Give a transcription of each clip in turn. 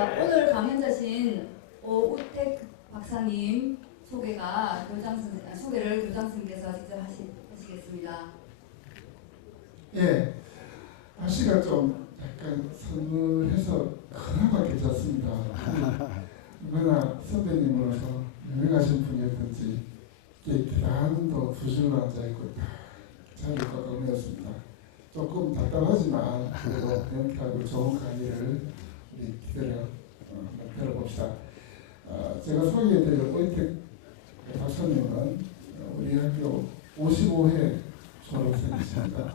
오늘 강연자신 오우택 박사님 소개를 교장 선생님께서 직접 하시겠습니다. 예, 날씨가 좀 약간 서늘해서 그나마 괜찮습니다. 얼마나 선배님으로서 유명하신 분이었던지 계단도 두 줄로 앉아있고 잘 겪어내었습니다. 조금 답답하지만 그래도 명쾌하고 좋은 강의를 우리 들어봅시다. 제가 소개해드릴 오이택 박사님은 우리 학교 55회 졸업생이십니다.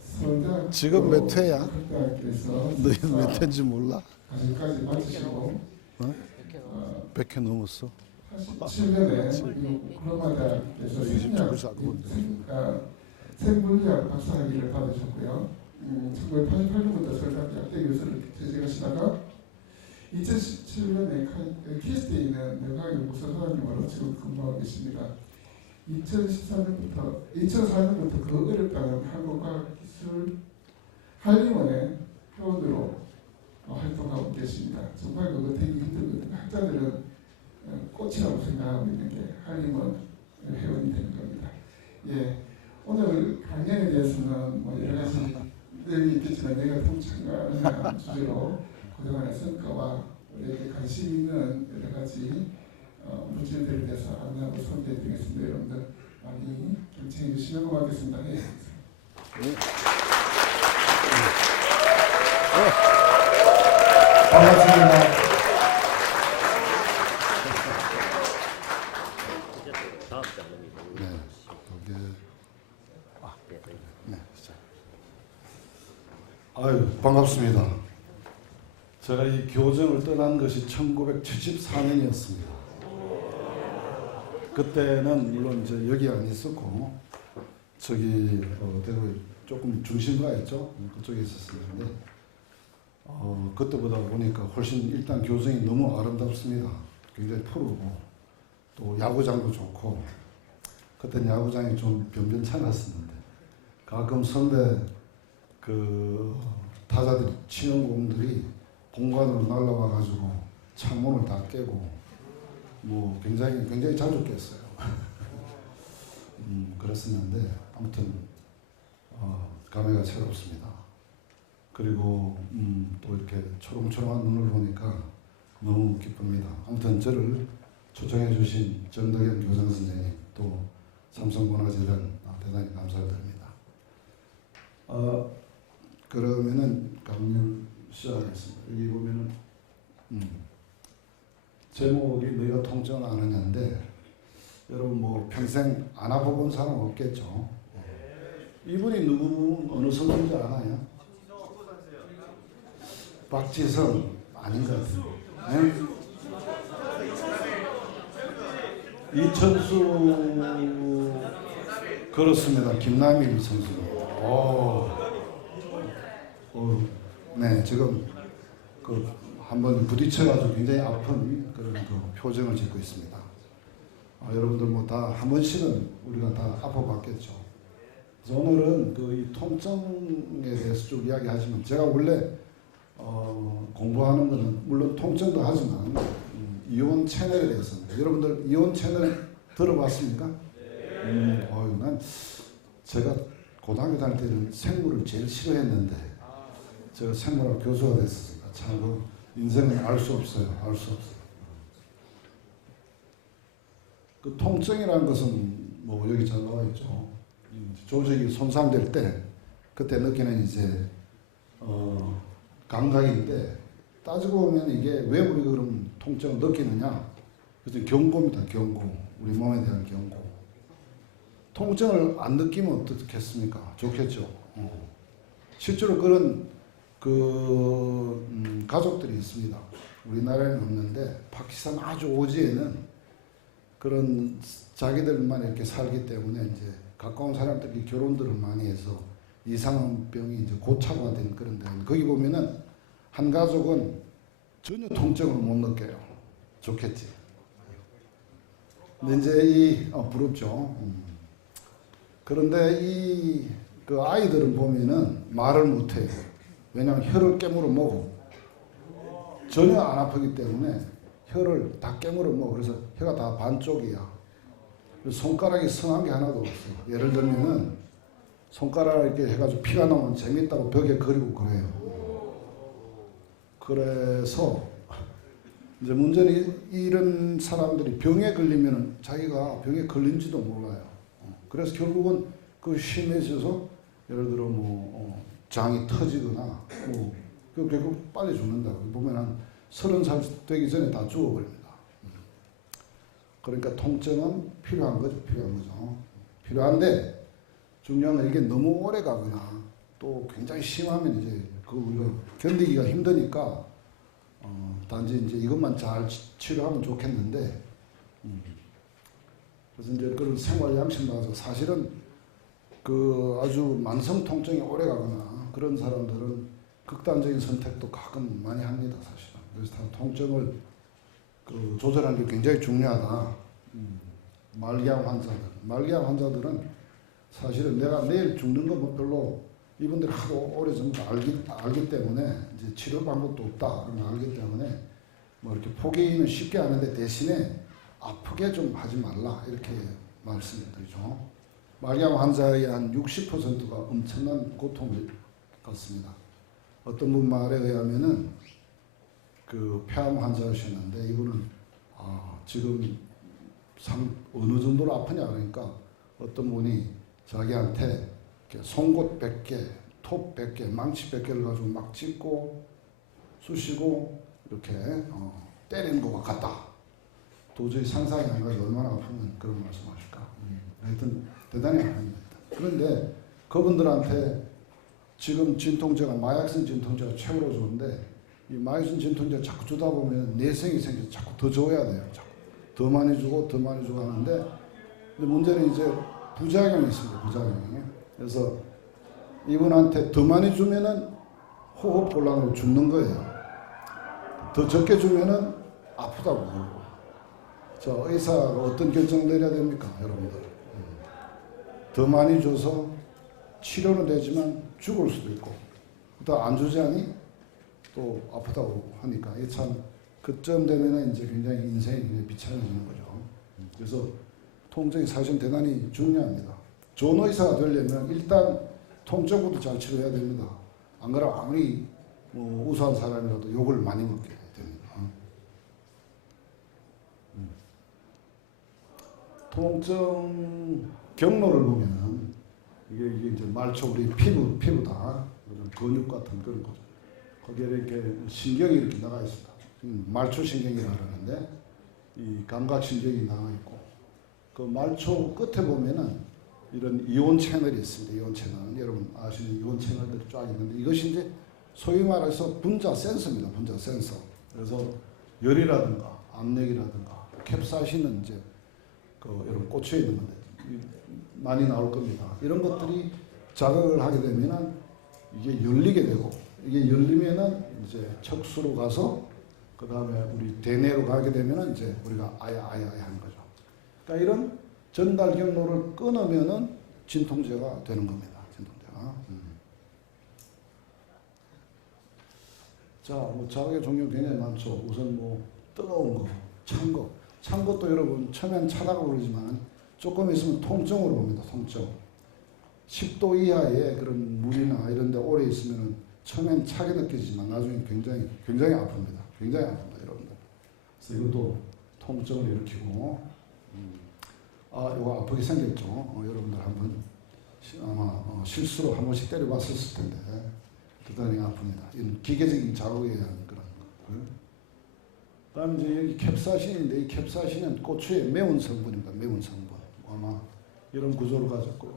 서울대학교 지금 몇 회야? 학교에서 너희는 몇 회인지 몰라? 아직까지 마치시고 100회 넘었어. 87년에 글로마대학에서 생물리학 박사학위를 받으셨고요. 1988년부터 서울대학교 약대 교수를 재직하시다가 2017년에 키스트에 있는 내과학연구소 소장님으로 지금 근무하고 계십니다. 2004년부터 그 어렵다는 한국과학기술 한림원의 회원으로 활동하고 계십니다. 정말 그거 되게 힘들거든요. 학자들은 꽃이라고 생각하고 있는 게 한림원 회원이 되는 겁니다. 예, 오늘 강연에 대해서는 뭐 여러 가지 늘 있겠지만 내가 통찰하는 주제로 그동안의 성과와 우리에게 관심 있는 여러 가지 문제들에 대해서 안내하고 소개해드리겠습니다. 여러분들 많이 경청해 주시면 고맙겠습니다. 예. 반갑습니다. 아유, 반갑습니다. 제가 이 교정을 떠난 것이 1974년이었습니다. 그때는 물론 이제 여기 안 있었고 저기 대구 조금 중심가였죠. 그쪽에 있었는데 그때보다 보니까 훨씬 일단 교정이 너무 아름답습니다. 굉장히 푸르고 또 야구장도 좋고 그때는 야구장이 좀 변변찮았었는데 가끔 선배 그 타자들이 치는 공들이 공간으로 날라와 가지고 창문을 다 깨고 뭐 굉장히 자주 깼어요. 그랬었는데 아무튼 감회가 새롭습니다. 그리고 또 이렇게 초롱초롱한 눈을 보니까 너무 기쁩니다. 아무튼 저를 초청해 주신 정덕영 교장 선생님 또 삼성문화재단 대단히 감사드립니다. 그러면은 강연 시작하겠습니다. 여기 보면은 제목이 너희가 통증을 아느냐인데 여러분 뭐 평생 안 아파본 사람 없겠죠. 이분이 어느 선수인지 아나요? 박지성 아닌 것 같아요. 네? 이천수 그렇습니다. 김남일 선수. 네, 지금 한번 부딪혀가지고 굉장히 아픈 그런 표정을 짓고 있습니다. 여러분들 뭐 다 한 번씩은 우리가 다 아파봤겠죠. 그래서 오늘은 이 통증에 대해서 좀 이야기하시면 제가 원래 공부하는 거는 물론 통증도 하지만 이온 채널에 대해서입니다. 여러분들 이온 채널 들어봤습니까? 난 제가 고등학교 다닐 때는 생물을 제일 싫어했는데 제가 생물학 교수가 됐습니다. 참 인생은 알 수 없어요. 알 수 없어요. 그 통증이라는 것은 뭐 여기 잘 나와 있죠. 조직이 손상될 때 그때 느끼는 이제 감각인데 따지고 보면 이게 왜 우리가 그럼 통증을 느끼느냐? 그래서 경고입니다. 경고. 우리 몸에 대한 경고. 통증을 안 느끼면 어떻겠습니까? 좋겠죠. 실제로 그런 가족들이 있습니다. 우리나라에는 없는데 파키스탄 아주 오지에는 그런 자기들만 이렇게 살기 때문에 이제 가까운 사람들이 결혼들을 많이 해서 이상한 병이 이제 고착화된 그런 데 거기 보면은 한 가족은 전혀 통증을 못 느껴요. 좋겠지. 근데 이제 부럽죠. 그런데 그 아이들은 보면은 말을 못해요. 왜냐하면 혀를 깨물어 먹어. 전혀 안 아프기 때문에 혀를 다 깨물어 먹어. 그래서 혀가 다 반쪽이야. 손가락이 성한 게 하나도 없어. 예를 들면은 손가락 이렇게 해가지고 피가 나오면 재밌다고 벽에 그리고 그래요. 그래서 이제 문제는 이런 사람들이 병에 걸리면은 자기가 병에 걸린지도 몰라요. 그래서 결국은 그 심해져서 예를 들어 장이 터지거나 결국 빨리 죽는다. 보면 한 30살 되기 전에 다 죽어버립니다. 그러니까 통증은 필요한 거죠. 필요한데 중요한 건 이게 너무 오래 가거나 또 굉장히 심하면 이제 우리가 견디기가 힘드니까 단지 이제 이것만 잘 치료하면 좋겠는데 그래서 이제 그런 생활 양식 나가서 사실은 그 아주 만성 통증이 오래 가거나 그런 사람들은 극단적인 선택도 가끔 많이 합니다, 사실은. 그래서 통증을 조절하는 게 굉장히 중요하다. 말기암 환자들은 사실은 내가 내일 죽는 거 뭐 별로 이분들이 하도 오래 전부터 알기 때문에 이제 치료 방법도 없다 그런 걸 알기 때문에 뭐 이렇게 포기는 쉽게 하는데 대신에 아프게 좀 하지 말라 이렇게 말씀드리죠. 말기암 환자의 한 60%가 엄청난 고통을 겪습니다. 어떤 분 말에 의하면은 그 폐암 환자였는데 이분은 지금 어느 정도로 아프냐 그러니까 어떤 분이 자기한테 송곳 100개, 톱 100개, 망치 100개를 가지고 막 찢고 쑤시고 이렇게 때리는 것과 같다. 도저히 상상이 안 가서 얼마나 아프면 그런 말씀하실까. 하여튼 대단히 아픕니다. 그런데 그분들한테 지금 진통제가 마약성 진통제가 최고로 좋은데 이 마약성 진통제 자꾸 주다 보면 내성이 생겨서 자꾸 더 줘야 돼요. 자꾸 더 많이 주고 하는데 문제는 이제 부작용이 있습니다. 부작용이. 그래서 이분한테 더 많이 주면은 호흡곤란으로 죽는 거예요. 더 적게 주면은 아프다고 그러고. 자, 의사가 어떤 결정을 내려야 됩니까, 여러분들? 더 많이 줘서 치료는 되지만 죽을 수도 있고, 또 안 주자니 또 아프다고 하니까 이게 참 그쯤 되면은 이제 굉장히 인생이 비참해지는 거죠. 그래서 통증이 사실 대단히 중요합니다. 좋은 의사가 되려면 일단 통증부터 잘 치료해야 됩니다. 안 그러면 아무리 우수한 사람이라도 욕을 많이 먹게 됩니다. 통증 경로를 보면은 이게 이제 말초 우리 피부다 근육 같은 그런 거죠. 거기에 이렇게 신경이 이렇게 나가 있습니다. 말초 신경이라고 하는데 이 감각 신경이 나가 있고 그 말초 끝에 보면은 이런 이온 채널이 있습니다. 이온 채널 여러분 아시는 이온 채널들이 쫙 있는데 이것이 이제 소위 말해서 분자 센서입니다. 분자 센서. 그래서 열이라든가 압력이라든가 캡사이신은 이제 여러분 꽂혀 있는 건데 많이 나올 겁니다. 이런 것들이 자극을 하게 되면은 이게 열리게 되고 이게 열리면은 이제 척수로 가서 그 다음에 우리 대뇌로 가게 되면은 이제 우리가 아야 하는 거죠. 그러니까 이런 전달 경로를 끊으면은 진통제가 되는 겁니다. 진통제가. 자, 자극의 종류 굉장히 많죠. 우선 뜨거운 거, 찬 것도 여러분 처음엔 차다고 그러지만 조금 있으면 통증으로 봅니다. 통증. 10도 이하의 그런 물이나 이런 데 오래 있으면 처음엔 차게 느껴지지만 나중에 굉장히 아픕니다. 굉장히 아픕니다, 여러분들. 그래서 이것도 통증을 일으키고 이거 아프게 생겼죠. 여러분들 한번 아마 실수로 한 번씩 때려봤었을 텐데 대단히 아픕니다. 이런 기계적인 자극에 의한 그런 거. 그다음 이제 여기 캡사이신인데 이 캡사이신은 고추의 매운 성분입니다. 매운 성분. 아마 이런 구조를 가졌고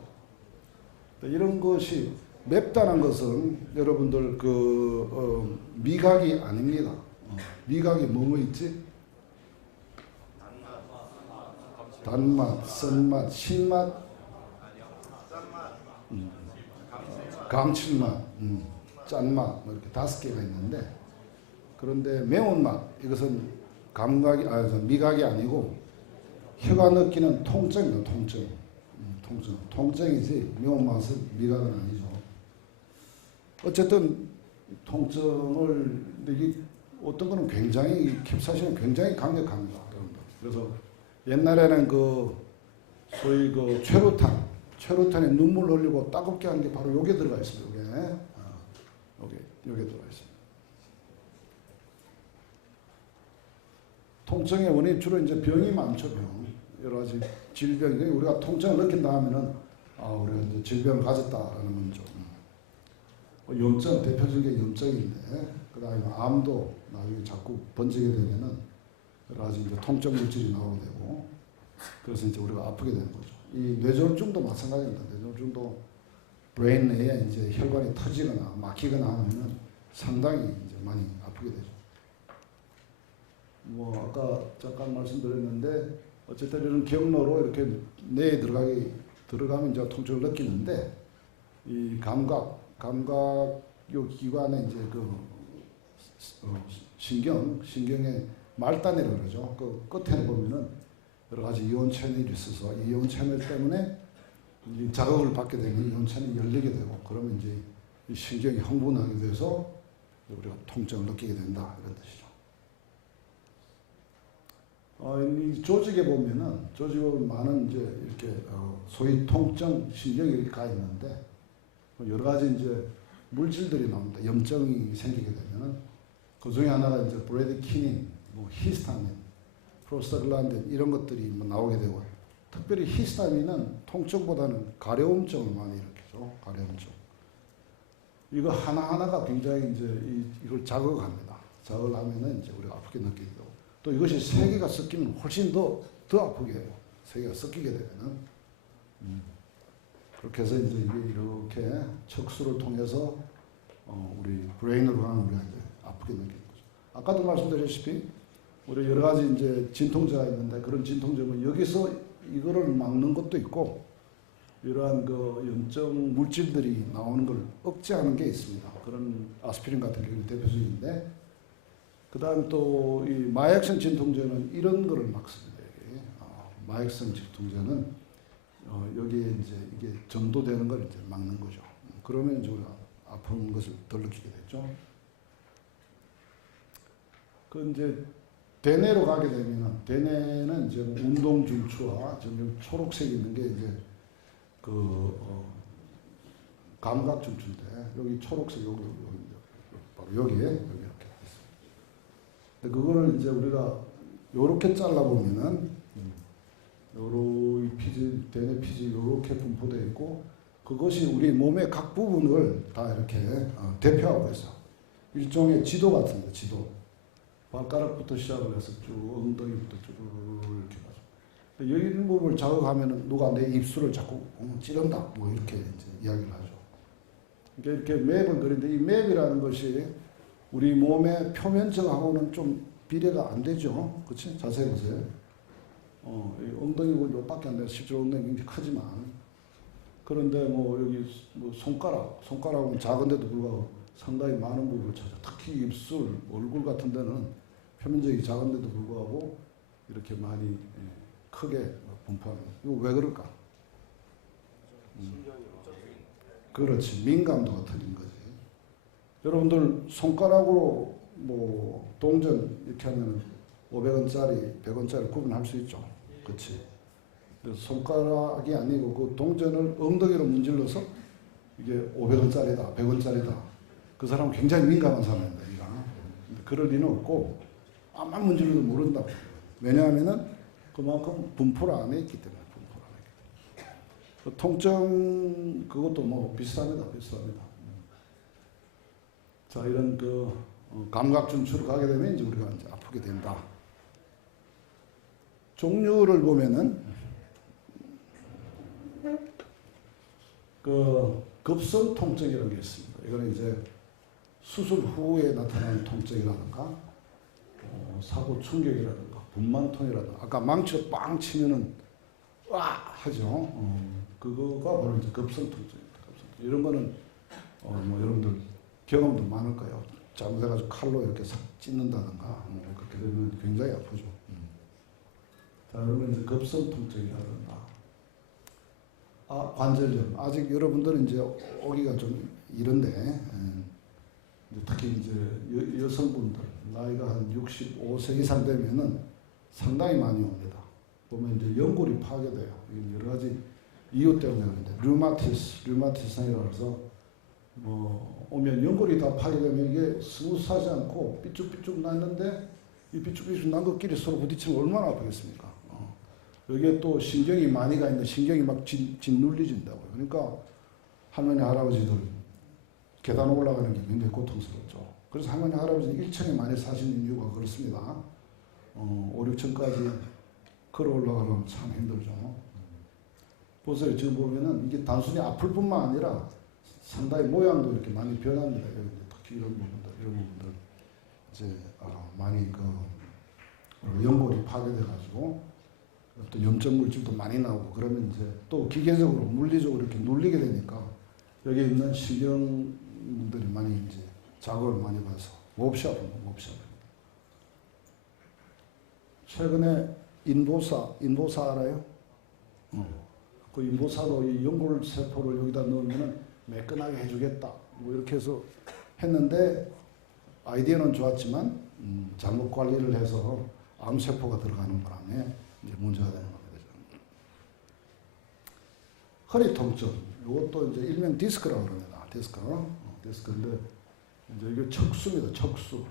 이런 것이 맵다는 것은 여러분들 미각이 아닙니다. 미각이 뭐뭐 있지? 단맛, 쓴맛, 신맛, 감칠맛, 짠맛 이렇게 5개가 있는데 그런데 매운맛 이것은 미각이 아니고 혀가 느끼는 통증입니다. 통증이지 매운맛은 미각은 아니죠. 어쨌든 통증을 이게 어떤 거는 굉장히 캡사이신은 굉장히 강력합니다, 여러분들. 그래서 옛날에는 그 소위 그 최루탄에 눈물 흘리고 따갑게 하는 게 바로 요게 들어가 있습니다. 요게 들어가 있습니다. 통증의 원인 주로 이제 병이 많죠, 병. 여러 가지 질병이 우리가 통증을 느낀다 하면은 우리가 이제 질병을 가졌다라는 건죠. 염증 대표적인 게 염증인데 그다음에 암도 나중에 자꾸 번지게 되면은 여러 가지 이제 통증 물질이 나오게 되고 그래서 이제 우리가 아프게 되는 거죠. 이 뇌졸중도 마찬가지입니다. 뇌졸중도 브레인 내에 이제 혈관이 터지거나 막히거나 하면은 상당히 이제 많이 아프게 되죠. 뭐 아까 잠깐 말씀드렸는데 어쨌든 이런 경로로 이렇게 뇌에 들어가면 이제 통증을 느끼는데 이 감각 요 기관에 이제 그 신경의 말단이라고 그러죠. 그 끝에는 보면은 여러 가지 이온 채널이 있어서 이온 채널 때문에 이 자극을 받게 되면 이온 채널이 열리게 되고 그러면 이제 이 신경이 흥분하게 돼서 우리가 통증을 느끼게 된다 이런 뜻이죠. 이 조직에 보면 많은 이제 이렇게 소위 통증 신경이 이렇게 가 있는데 여러 가지 이제 물질들이 나옵니다. 염증이 생기게 되면은 그 중에 하나가 이제 브래디키닌, 뭐 히스타민, 프로스타글란딘 이런 것들이 뭐 나오게 되고 특별히 히스타민은 통증보다는 가려움증을 많이 일으키죠. 가려움증. 이거 하나하나가 굉장히 이제 이걸 자극합니다. 자극을 하면은 이제 우리가 아프게 느끼게 되고 또 이것이 세 개가 섞이면 훨씬 더 아프게 해요. 세 개가 섞이게 되면은. 그렇게 해서 이제 이게 이렇게 척수를 통해서 우리 브레인으로 가는 우리가 이제 아프게 느끼는 거죠. 아까도 말씀드렸다시피 우리 여러 가지 이제 진통제가 있는데 그런 진통제는 여기서 이거를 막는 것도 있고 이러한 그 염증 물질들이 나오는 걸 억제하는 게 있습니다. 그런 아스피린 같은 경우는 대표적인데 그다음 또 이 마약성 진통제는 이런 거를 막습니다. 마약성 진통제는 여기에 이제 이게 전도되는 걸 이제 막는 거죠. 그러면 이제 우리가 아픈 것을 덜 느끼게 되죠. 그 이제 대뇌로 가게 되면은 대뇌는 이제 운동 중추와 점점 초록색 있는 게 이제 그 감각 중추인데 여기 초록색 여기 바로 여기에 이렇게 있습니다. 그거를 이제 우리가 요렇게 잘라 보면은 요로 피지 대뇌 피지 요렇게 분포되어 있고 그것이 우리 몸의 각 부분을 다 이렇게 대표하고 있어. 일종의 지도 같은 거 지도. 발가락부터 시작을 해서 쭉 엉덩이부터 쭉 이렇게 가죠. 여기 있는 부분을 자극하면 누가 내 입술을 자꾸 찌른다 뭐 이렇게 이제 이야기를 하죠. 그러니까 이렇게 맵을 그리는데 이 맵이라는 것이 우리 몸의 표면적하고는 좀 비례가 안 되죠. 그렇지? 자세히 보세요. 엉덩이가 요밖에 안 돼요. 실제로 엉덩이 굉장히 크지만 그런데 뭐 여기 뭐 손가락은 작은데도 불구하고 상당히 많은 부분을 차죠. 특히 입술, 얼굴 같은 데는 표면적이 작은데도 불구하고 이렇게 많이 크게 분포합니다. 이거 왜 그럴까? 그렇지. 민감도가 틀린 거지. 여러분들 손가락으로 뭐 동전 이렇게 하면 500원짜리, 100원짜리 구분할 수 있죠. 그렇지. 그래서 손가락이 아니고 그 동전을 엉덩이로 문질러서 이게 500원짜리다, 100원짜리다. 그 사람은 굉장히 민감한 사람입니다. 그럴 리는 없고 암만 문질러도 모른다. 왜냐하면은 그만큼 분포를 안에 있기 때문에 그 통증 그것도 뭐 비슷합니다. 자 이런 그 감각 중추로 가게 되면 이제 우리가 이제 아프게 된다. 종류를 보면은 그 급성 통증이라는 게 있습니다. 이거는 이제 수술 후에 나타나는 통증이라든가 사고 충격이라든가 분만통이라든가 아까 망치로 빵 치면은 와 하죠. 그거가 바로 이제 급성 통증입니다. 이런 거는 뭐 여러분들 경험도 많을 거예요. 잘못해가지고 칼로 이렇게 싹 찢는다든가 그렇게 되면 굉장히 아프죠. 자, 그러면 이제 급성 통증이라든가 관절염 아직 여러분들은 이제 오기가 좀 이런데 특히 이제 여성분들 나이가 한 65세 이상 되면은 상당히 많이 옵니다. 보면 이제 연골이 파괴돼요. 이게 여러 가지 이유 때문에 그런데 류마티스성이라고 해서 뭐 오면 연골이 다 파괴되면 이게 스무스하지 않고 삐쭉삐쭉 났는데 이 삐쭉삐쭉 난 것끼리 서로 부딪히면 얼마나 아프겠습니까? 여기에 또 신경이 많이 가 있는데 신경이 막 짓눌리진다고요. 그러니까 할머니 할아버지들 계단 올라가는 게 굉장히 고통스럽죠. 그래서 할머니 할아버지는 1층에 많이 사시는 이유가 그렇습니다. 5, 6층까지 걸어 올라가면 참 힘들죠. 보세요. 지금 보면은 이게 단순히 아플 뿐만 아니라 상당히 모양도 이렇게 많이 변합니다. 특히 이런 부분들 이제 많이 연골이 파괴돼가지고 또 염증 물질도 많이 나오고 그러면 이제 또 기계적으로 물리적으로 이렇게 눌리게 되니까 여기 있는 신경들이 많이 이제 자극을 많이 받아서 몹시 아픕니다. 몹시 아픕니다. 최근에 인보사 알아요? 그 인보사도 이 연골 세포를 여기다 넣으면은 매끈하게 해주겠다. 뭐 이렇게 해서 했는데 아이디어는 좋았지만 잘못 관리를 해서 암세포가 들어가는 바람에 이제 문제가 되는 겁니다. 허리 통증. 이것도 이제 일명 디스크라고 그럽니다. 디스크인데 이제 이게 척수입니다. 척수.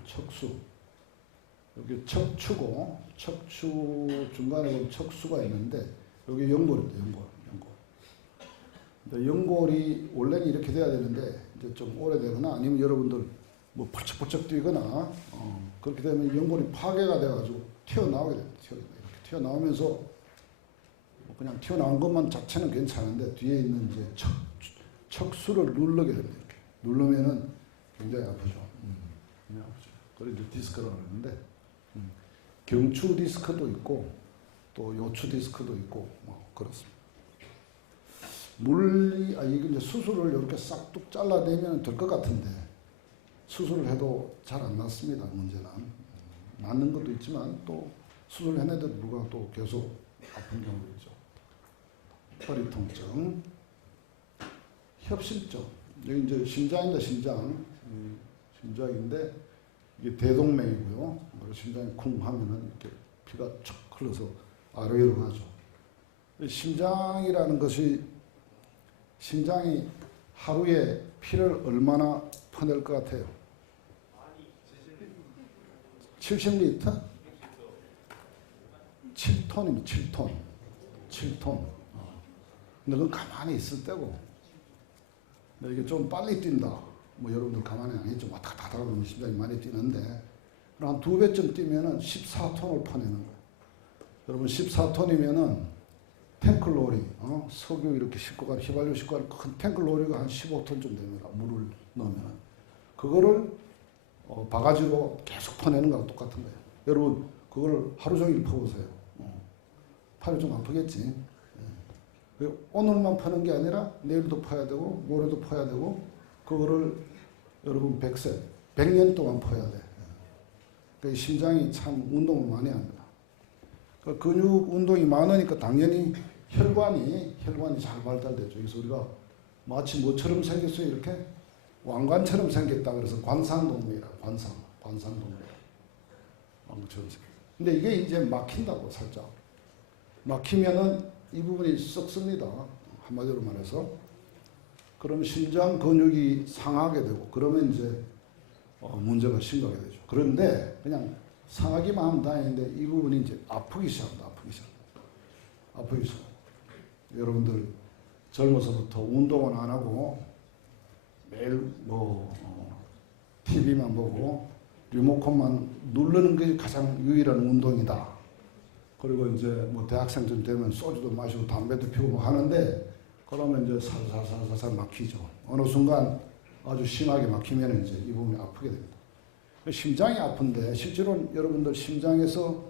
여기 척추고 척추 중간에 보면 척수가 있는데 여기 연골입니다. 연골. 근데 연골이 원래는 이렇게 돼야 되는데 이제 좀 오래되거나 아니면 여러분들 뭐 펄쩍펄쩍 뛰거나 그렇게 되면 연골이 파괴가 돼가지고 튀어나오게 됩니다. 이렇게 튀어나오면서 뭐 그냥 튀어나온 것만 자체는 괜찮은데 뒤에 있는 이제 척수를 누르게 됩니다. 이렇게 누르면은 굉장히 아프죠. 굉장히 아프죠. 그래서 이제 디스크라고 하는데 경추 디스크도 있고 또 요추 디스크도 있고 뭐 그렇습니다. 이게 이제 수술을 이렇게 싹둑 잘라내면 될 것 같은데 수술을 해도 잘 안 낫습니다. 문제는 낫는 것도 있지만 또 수술을 해내도 불구하고 또 계속 아픈 경우도 있죠. 허리 통증, 협심증. 여기 이제 심장인데 심장인데 이게 대동맥이고요. 심장이 쿵 하면은 이렇게 피가 척 흘러서 아래로 가죠. 심장이라는 것이 심장이 하루에 피를 얼마나 퍼낼 것 같아요? 70리터? 7톤입니다. 7톤. 근데 그건 가만히 있을 때고 근데 이게 좀 빨리 뛴다. 뭐 여러분들 가만히 안 있죠. 왔다 갔다 하다 보면 심장이 많이 뛰는데 한 2배쯤 뛰면은 14톤을 퍼내는 거예요. 여러분 14톤이면은 탱클로리, 석유 이렇게 싣고 가는 휘발유 싣고 가는 큰 탱클로리가 한 15톤 좀 됩니다. 물을 넣으면 그거를 바가지로 계속 퍼내는 거랑 똑같은 거예요. 여러분 그걸 하루 종일 퍼보세요. 팔이 좀 아프겠지. 오늘만 퍼는 게 아니라 내일도 퍼야 되고 모레도 퍼야 되고 그거를 여러분 100년 동안 퍼야 돼. 그러니까 심장이 참 운동을 많이 합니다. 그 근육 운동이 많으니까 당연히 혈관이 잘 발달되죠. 그래서 우리가 마치 뭐처럼 생겼어요. 이렇게 왕관처럼 생겼다 그래서 관상동맥이라 관상동맥. 왕처럼 생겼. 근데 이게 이제 막힌다고 살짝. 막히면은 이 부분이 썩습니다. 한마디로 말해서. 그럼 심장 근육이 상하게 되고 그러면 이제 문제가 심각하게 되죠. 그런데 그냥 상하기만 하면 다행인데 이 부분이 이제 아프기 시작합니다. 여러분들 젊어서부터 운동은 안 하고 매일 TV만 보고 리모컨만 누르는 게 가장 유일한 운동이다. 그리고 이제 뭐 대학생쯤 되면 소주도 마시고 담배도 피우고 하는데 그러면 이제 살살 막히죠. 어느 순간 아주 심하게 막히면 이제 이 부분이 아프게 됩니다. 심장이 아픈데 실제로 여러분들 심장에서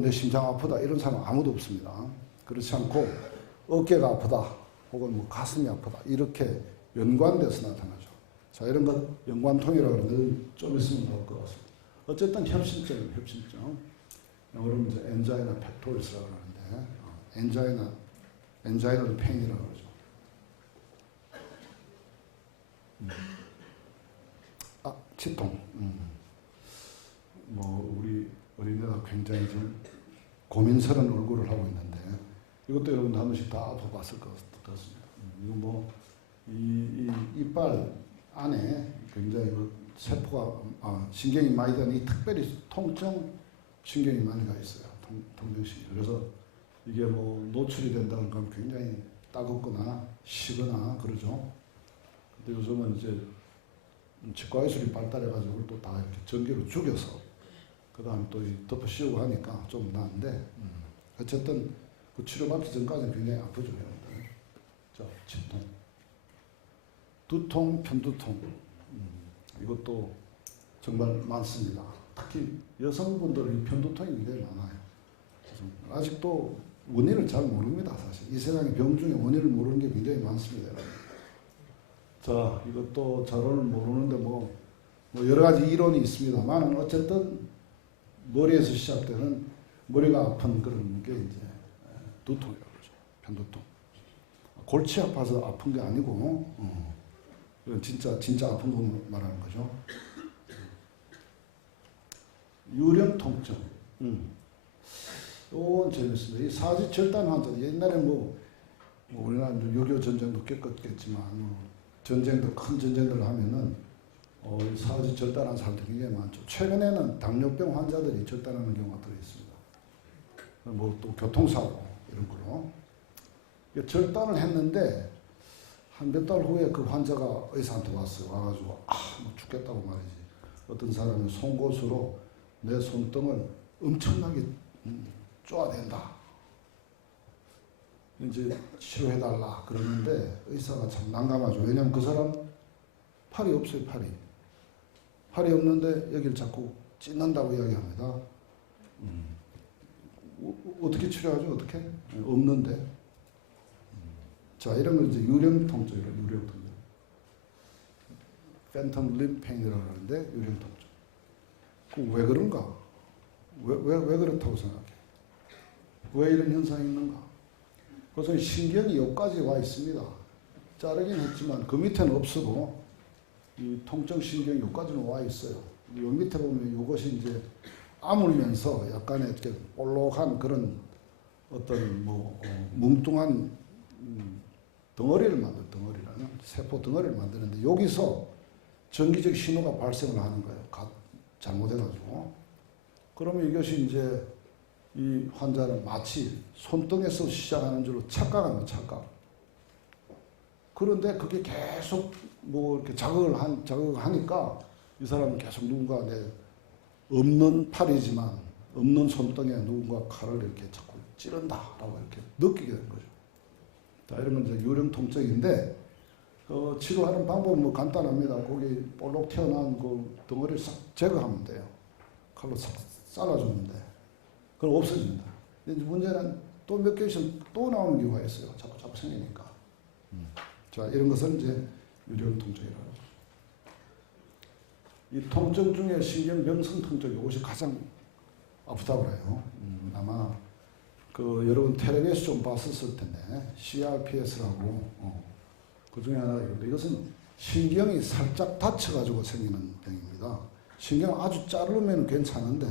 내 심장 아프다 이런 사람 아무도 없습니다. 그렇지 않고 어깨가 아프다 혹은 뭐 가슴이 아프다 이렇게 연관돼서 나타나죠. 자 이런 것 연관통이라고 하는데 좀 있으면 나올 것 같습니다. 어쨌든 협심증. 여러분 이제 엔자이나 팩토리스라고 하는데 엔자이널 페인이라고 그러죠. 치통. 뭐 우리 어린이가 굉장히 좀 고민스러운 얼굴을 하고 있는데 이것도 여러분도 한 번씩 다 아파봤을 것 같습니다. 이거 뭐 이 이빨 안에 굉장히 그 세포가 신경이 많이 되는 이 특별히 통증 신경이 많이 가 있어요. 통증신경. 그래서 이게 뭐 노출이 된다는 건 굉장히 따갑거나 시거나 그러죠. 근데 요즘은 이제 치과 기술이 발달해가지고 또 다 이렇게 전기로 죽여서 그 다음에 또 덮어 씌우고 하니까 좀 나은데 어쨌든 그 치료받기 전까지는 굉장히 아프죠. 여러분들. 자, 치통, 두통, 편두통 이것도 정말 많습니다. 특히 여성분들은 편두통이 굉장히 많아요. 아직도 원인을 잘 모릅니다. 사실 이 세상의 병 중에 원인을 모르는 게 굉장히 많습니다. 여러분. 자, 이것도 결론을 모르는데 뭐 여러 가지 이론이 있습니다만 어쨌든 머리에서 시작되는 머리가 아픈 그런 게 이제 두통이라고 그러죠. 편두통. 골치 아파서 아픈 게 아니고 이건 진짜 아픈 거 말하는 거죠. 유령 통증. 이건 재밌습니다. 이 사지절단 환자 옛날에 뭐 우리나라 6.25 전쟁도 겪었겠지만 전쟁도 큰 전쟁들을 하면은 사지절단한 사람들이 굉장히 많죠. 최근에는 당뇨병 환자들이 절단하는 경우가 더 있습니다. 뭐 또 교통사고 이런 걸로 절단을 했는데 한 몇 달 후에 그 환자가 의사한테 왔어요. 와가지고 뭐 죽겠다고 말이지. 어떤 사람은 송곳으로 내 손등을 엄청나게 쪼아댄다. 이제 치료해달라 그러는데 의사가 참 난감하죠. 왜냐하면 그 사람 팔이 없어요. 팔이 없는데 여기를 자꾸 찢는다고 이야기합니다. 어떻게 치료하죠? 어떻게? 없는데. 자, 이런 걸 이제 유령통증이라고 유령통증. 팬텀 림프 페인이라고 하는데 유령통증. 그 왜 그런가? 왜 그렇다고 생각해? 왜 이런 현상이 있는가? 그래서 신경이 여기까지 와 있습니다. 자르긴 했지만 그 밑에는 없어도 이 통증 신경이 여기까지는 와 있어요. 요 밑에 보면 이것이 이제 아물면서 약간의 이렇게 볼록한 그런 어떤 뭐 뭉뚱한 덩어리를 덩어리라는 세포 덩어리를 만드는데 여기서 전기적 신호가 발생을 하는 거예요. 잘못해가지고. 그러면 이것이 이제 이 환자는 마치 손등에서 시작하는 줄로 착각합니다. 착각. 그런데 그게 계속 뭐 이렇게 자극을 하니까 이 사람은 계속 누군가 없는 팔이지만 없는 손등에 누군가 칼을 이렇게 자꾸 찌른다라고 이렇게 느끼게 된 거죠. 자, 이러면 이제 유령 통증인데 치료하는 방법은 뭐 간단합니다. 거기 볼록 튀어나온 그 덩어리를 싹 제거하면 돼요. 칼로 싹 잘라주면 돼. 그럼 없어집니다. 근데 문제는 또 몇 개씩 또 나오는 경우가 있어요. 자꾸 생기니까. 자, 이런 것은 이제 유령 통증이라고 하죠. 이 통증 중에 신경병성 통증 이것이 가장 아프다고 그래요. 아마 여러분 텔레비에서 좀 봤었을 텐데 CRPS라고 그 중에 하나가 있는데 이것은 신경이 살짝 다쳐가지고 생기는 병입니다. 신경 아주 자르면 괜찮은데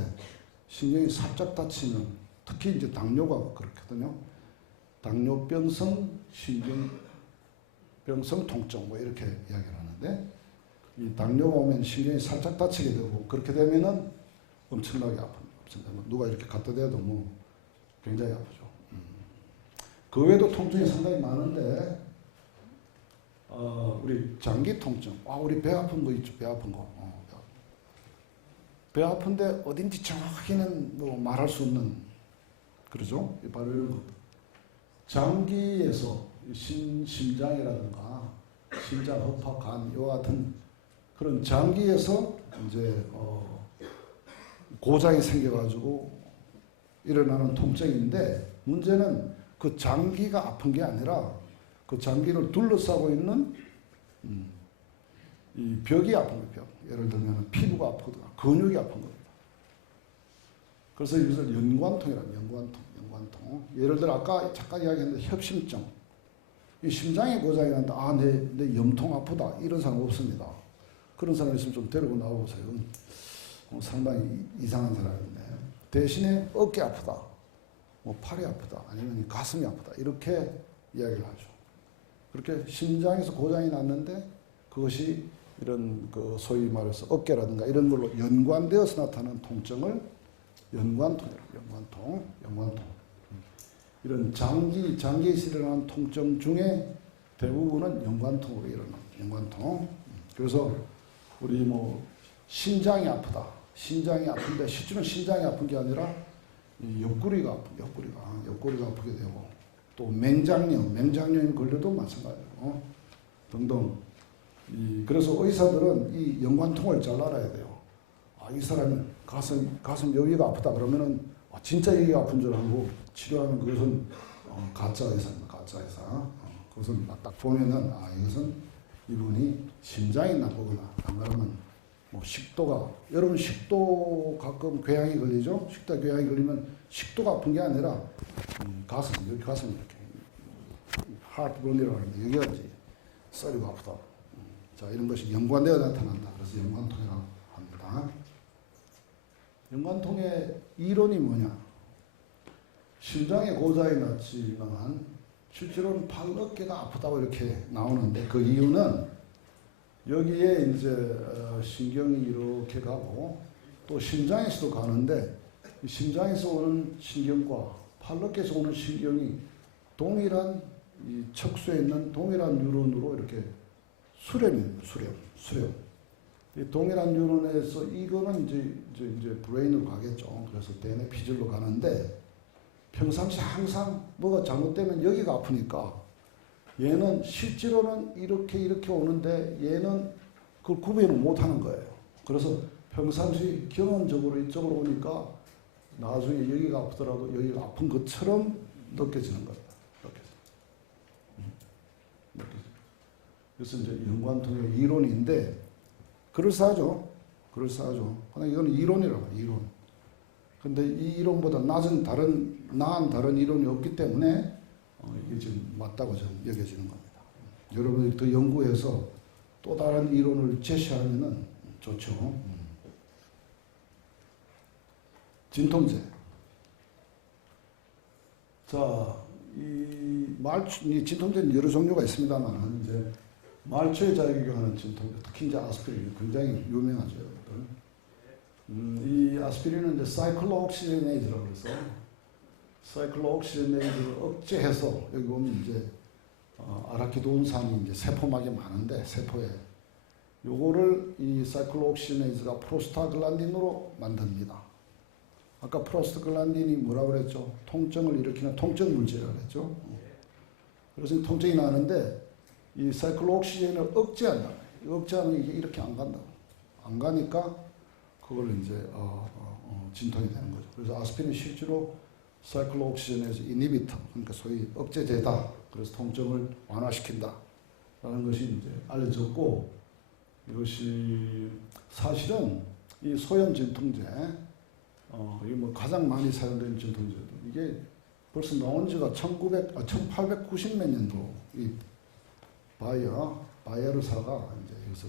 신경이 살짝 다치면 특히 이제 당뇨가 그렇거든요. 당뇨병성 신경병성 통증 뭐 이렇게 이야기를 하는데 이 당뇨가 오면 신경이 살짝 다치게 되고 그렇게 되면은 엄청나게 아픕니다. 누가 이렇게 갖다 대도 뭐 굉장히 아프죠. 그 외에도 통증이 상당히 많은데 우리 장기 통증, 우리 배 아픈 거 있죠. 배 아픈 거. 배 아픈데 어딘지 정확히는 뭐 말할 수 없는 그러죠. 바로 이런 것. 장기에서 심장이라든가 심장, 허파, 간 이와 같은 그런 장기에서 이제 고장이 생겨가지고 일어나는 통증인데 문제는 그 장기가 아픈 게 아니라 그 장기를 둘러싸고 있는 이 벽이 아픈 거예요. 벽. 예를 들면 피부가 아프거나 근육이 아픈 겁니다. 그래서 이것을 연관통이라고 연관통. 예를 들어 아까 잠깐 이야기했는데 협심증. 이 심장에 고장이 난다. 내 염통 아프다. 이런 사람 없습니다. 그런 사람 있으면 좀 데리고 나와보세요. 상당히 이상한 사람인데 대신에 어깨 아프다, 뭐 팔이 아프다, 아니면 가슴이 아프다 이렇게 이야기를 하죠. 그렇게 심장에서 고장이 났는데 그것이 이런 그 소위 말해서 어깨라든가 이런 걸로 연관되어서 나타나는 통증을 연관통. 이런 장기에서 일어나는 통증 중에 대부분은 연관통으로 일어나는 연관통. 그래서 우리 뭐 심장이 아프다. 심장이 아픈데 실제로는 심장이 아픈 게 아니라 이 옆구리가 아프게 되고 또 맹장염 걸려도 마찬가지고 등등. 그래서 의사들은 이 연관통을 잘 알아야 돼요. 이 사람이 가슴 여기가 아프다 그러면은 진짜 여기가 아픈 줄 알고 치료하면 그것은 가짜 의사입니다. 가짜 의사. 그것은 딱 보면은 이것은 이분이 심장이 나쁘거나 안 그러면 뭐 식도가 여러분 식도 가끔 궤양이 걸리죠? 식도 궤양이 걸리면 식도가 아픈 게 아니라 가슴 이렇게 하트번이라고 하는데 여기가 이제 썰이가 아프다. 자 이런 것이 연관되어 나타난다. 그래서 연관통이라고 합니다. 연관통의 이론이 뭐냐? 심장에 고장이 났지만 실제로는 팔 어깨가 아프다고 이렇게 나오는데 그 이유는 여기에 이제 신경이 이렇게 가고 또 심장에서도 가는데 심장에서 오는 신경과 팔 어깨에서 오는 신경이 동일한 이 척수에 있는 동일한 뉴런으로 이렇게 수렴. 이 동일한 뉴런에서 이거는 이제 브레인으로 가겠죠. 그래서 대뇌 피질로 가는데 평상시 항상 뭐가 잘못되면 여기가 아프니까 얘는 실제로는 이렇게 오는데 얘는 그걸 구분을 못하는 거예요. 그래서 평상시 경험적으로 이쪽으로 오니까 나중에 여기가 아프더라도 여기가 아픈 것처럼 느껴지는 겁니다. 그래서 이제 연관통의 이론인데 그럴싸하죠. 그러나 이건 이론이라고 이론. 근데 이 이론보다 나은 다른 이론이 없기 때문에 이게 지금 맞다고 저는 여겨지는 겁니다. 여러분들이 더 연구해서 또 다른 이론을 제시하면은 좋죠. 진통제. 자, 이 진통제는 여러 종류가 있습니다만 이제 말초에 작용하는 진통제, 특히 이제 아스피린 굉장히 유명하죠. 이 아스피린은 이제 사이클로옥시제네이즈라고 그래서 사이클로옥시제네이즈를 억제해서 여기 보면 이제 아라키도온산이 이제 세포막에 많은데 세포에 요거를 이 사이클로옥시제네이즈가 프로스타글란딘으로 만듭니다. 아까 프로스타글란딘이 뭐라고 그랬죠? 통증을 일으키는 통증 물질이라고 그랬죠. 그래서 통증이 나는데 이 사이클로옥시젠을 억제한다. 억제하면 이게 이렇게 안 간다. 안 가니까 그걸 이제 진통이 되는 거죠. 그래서 아스피린 실제로 사이클로옥시젠에서 이니비터, 그러니까 소위 억제제다. 그래서 통증을 완화시킨다라는 것이 이제 알려졌고 이것이 사실은 이 소염 진통제, 이게 뭐 가장 많이 사용되는 진통제도 이게 벌써 나온 지가 1890 몇 년도 이 바이에르사가 이제 여기서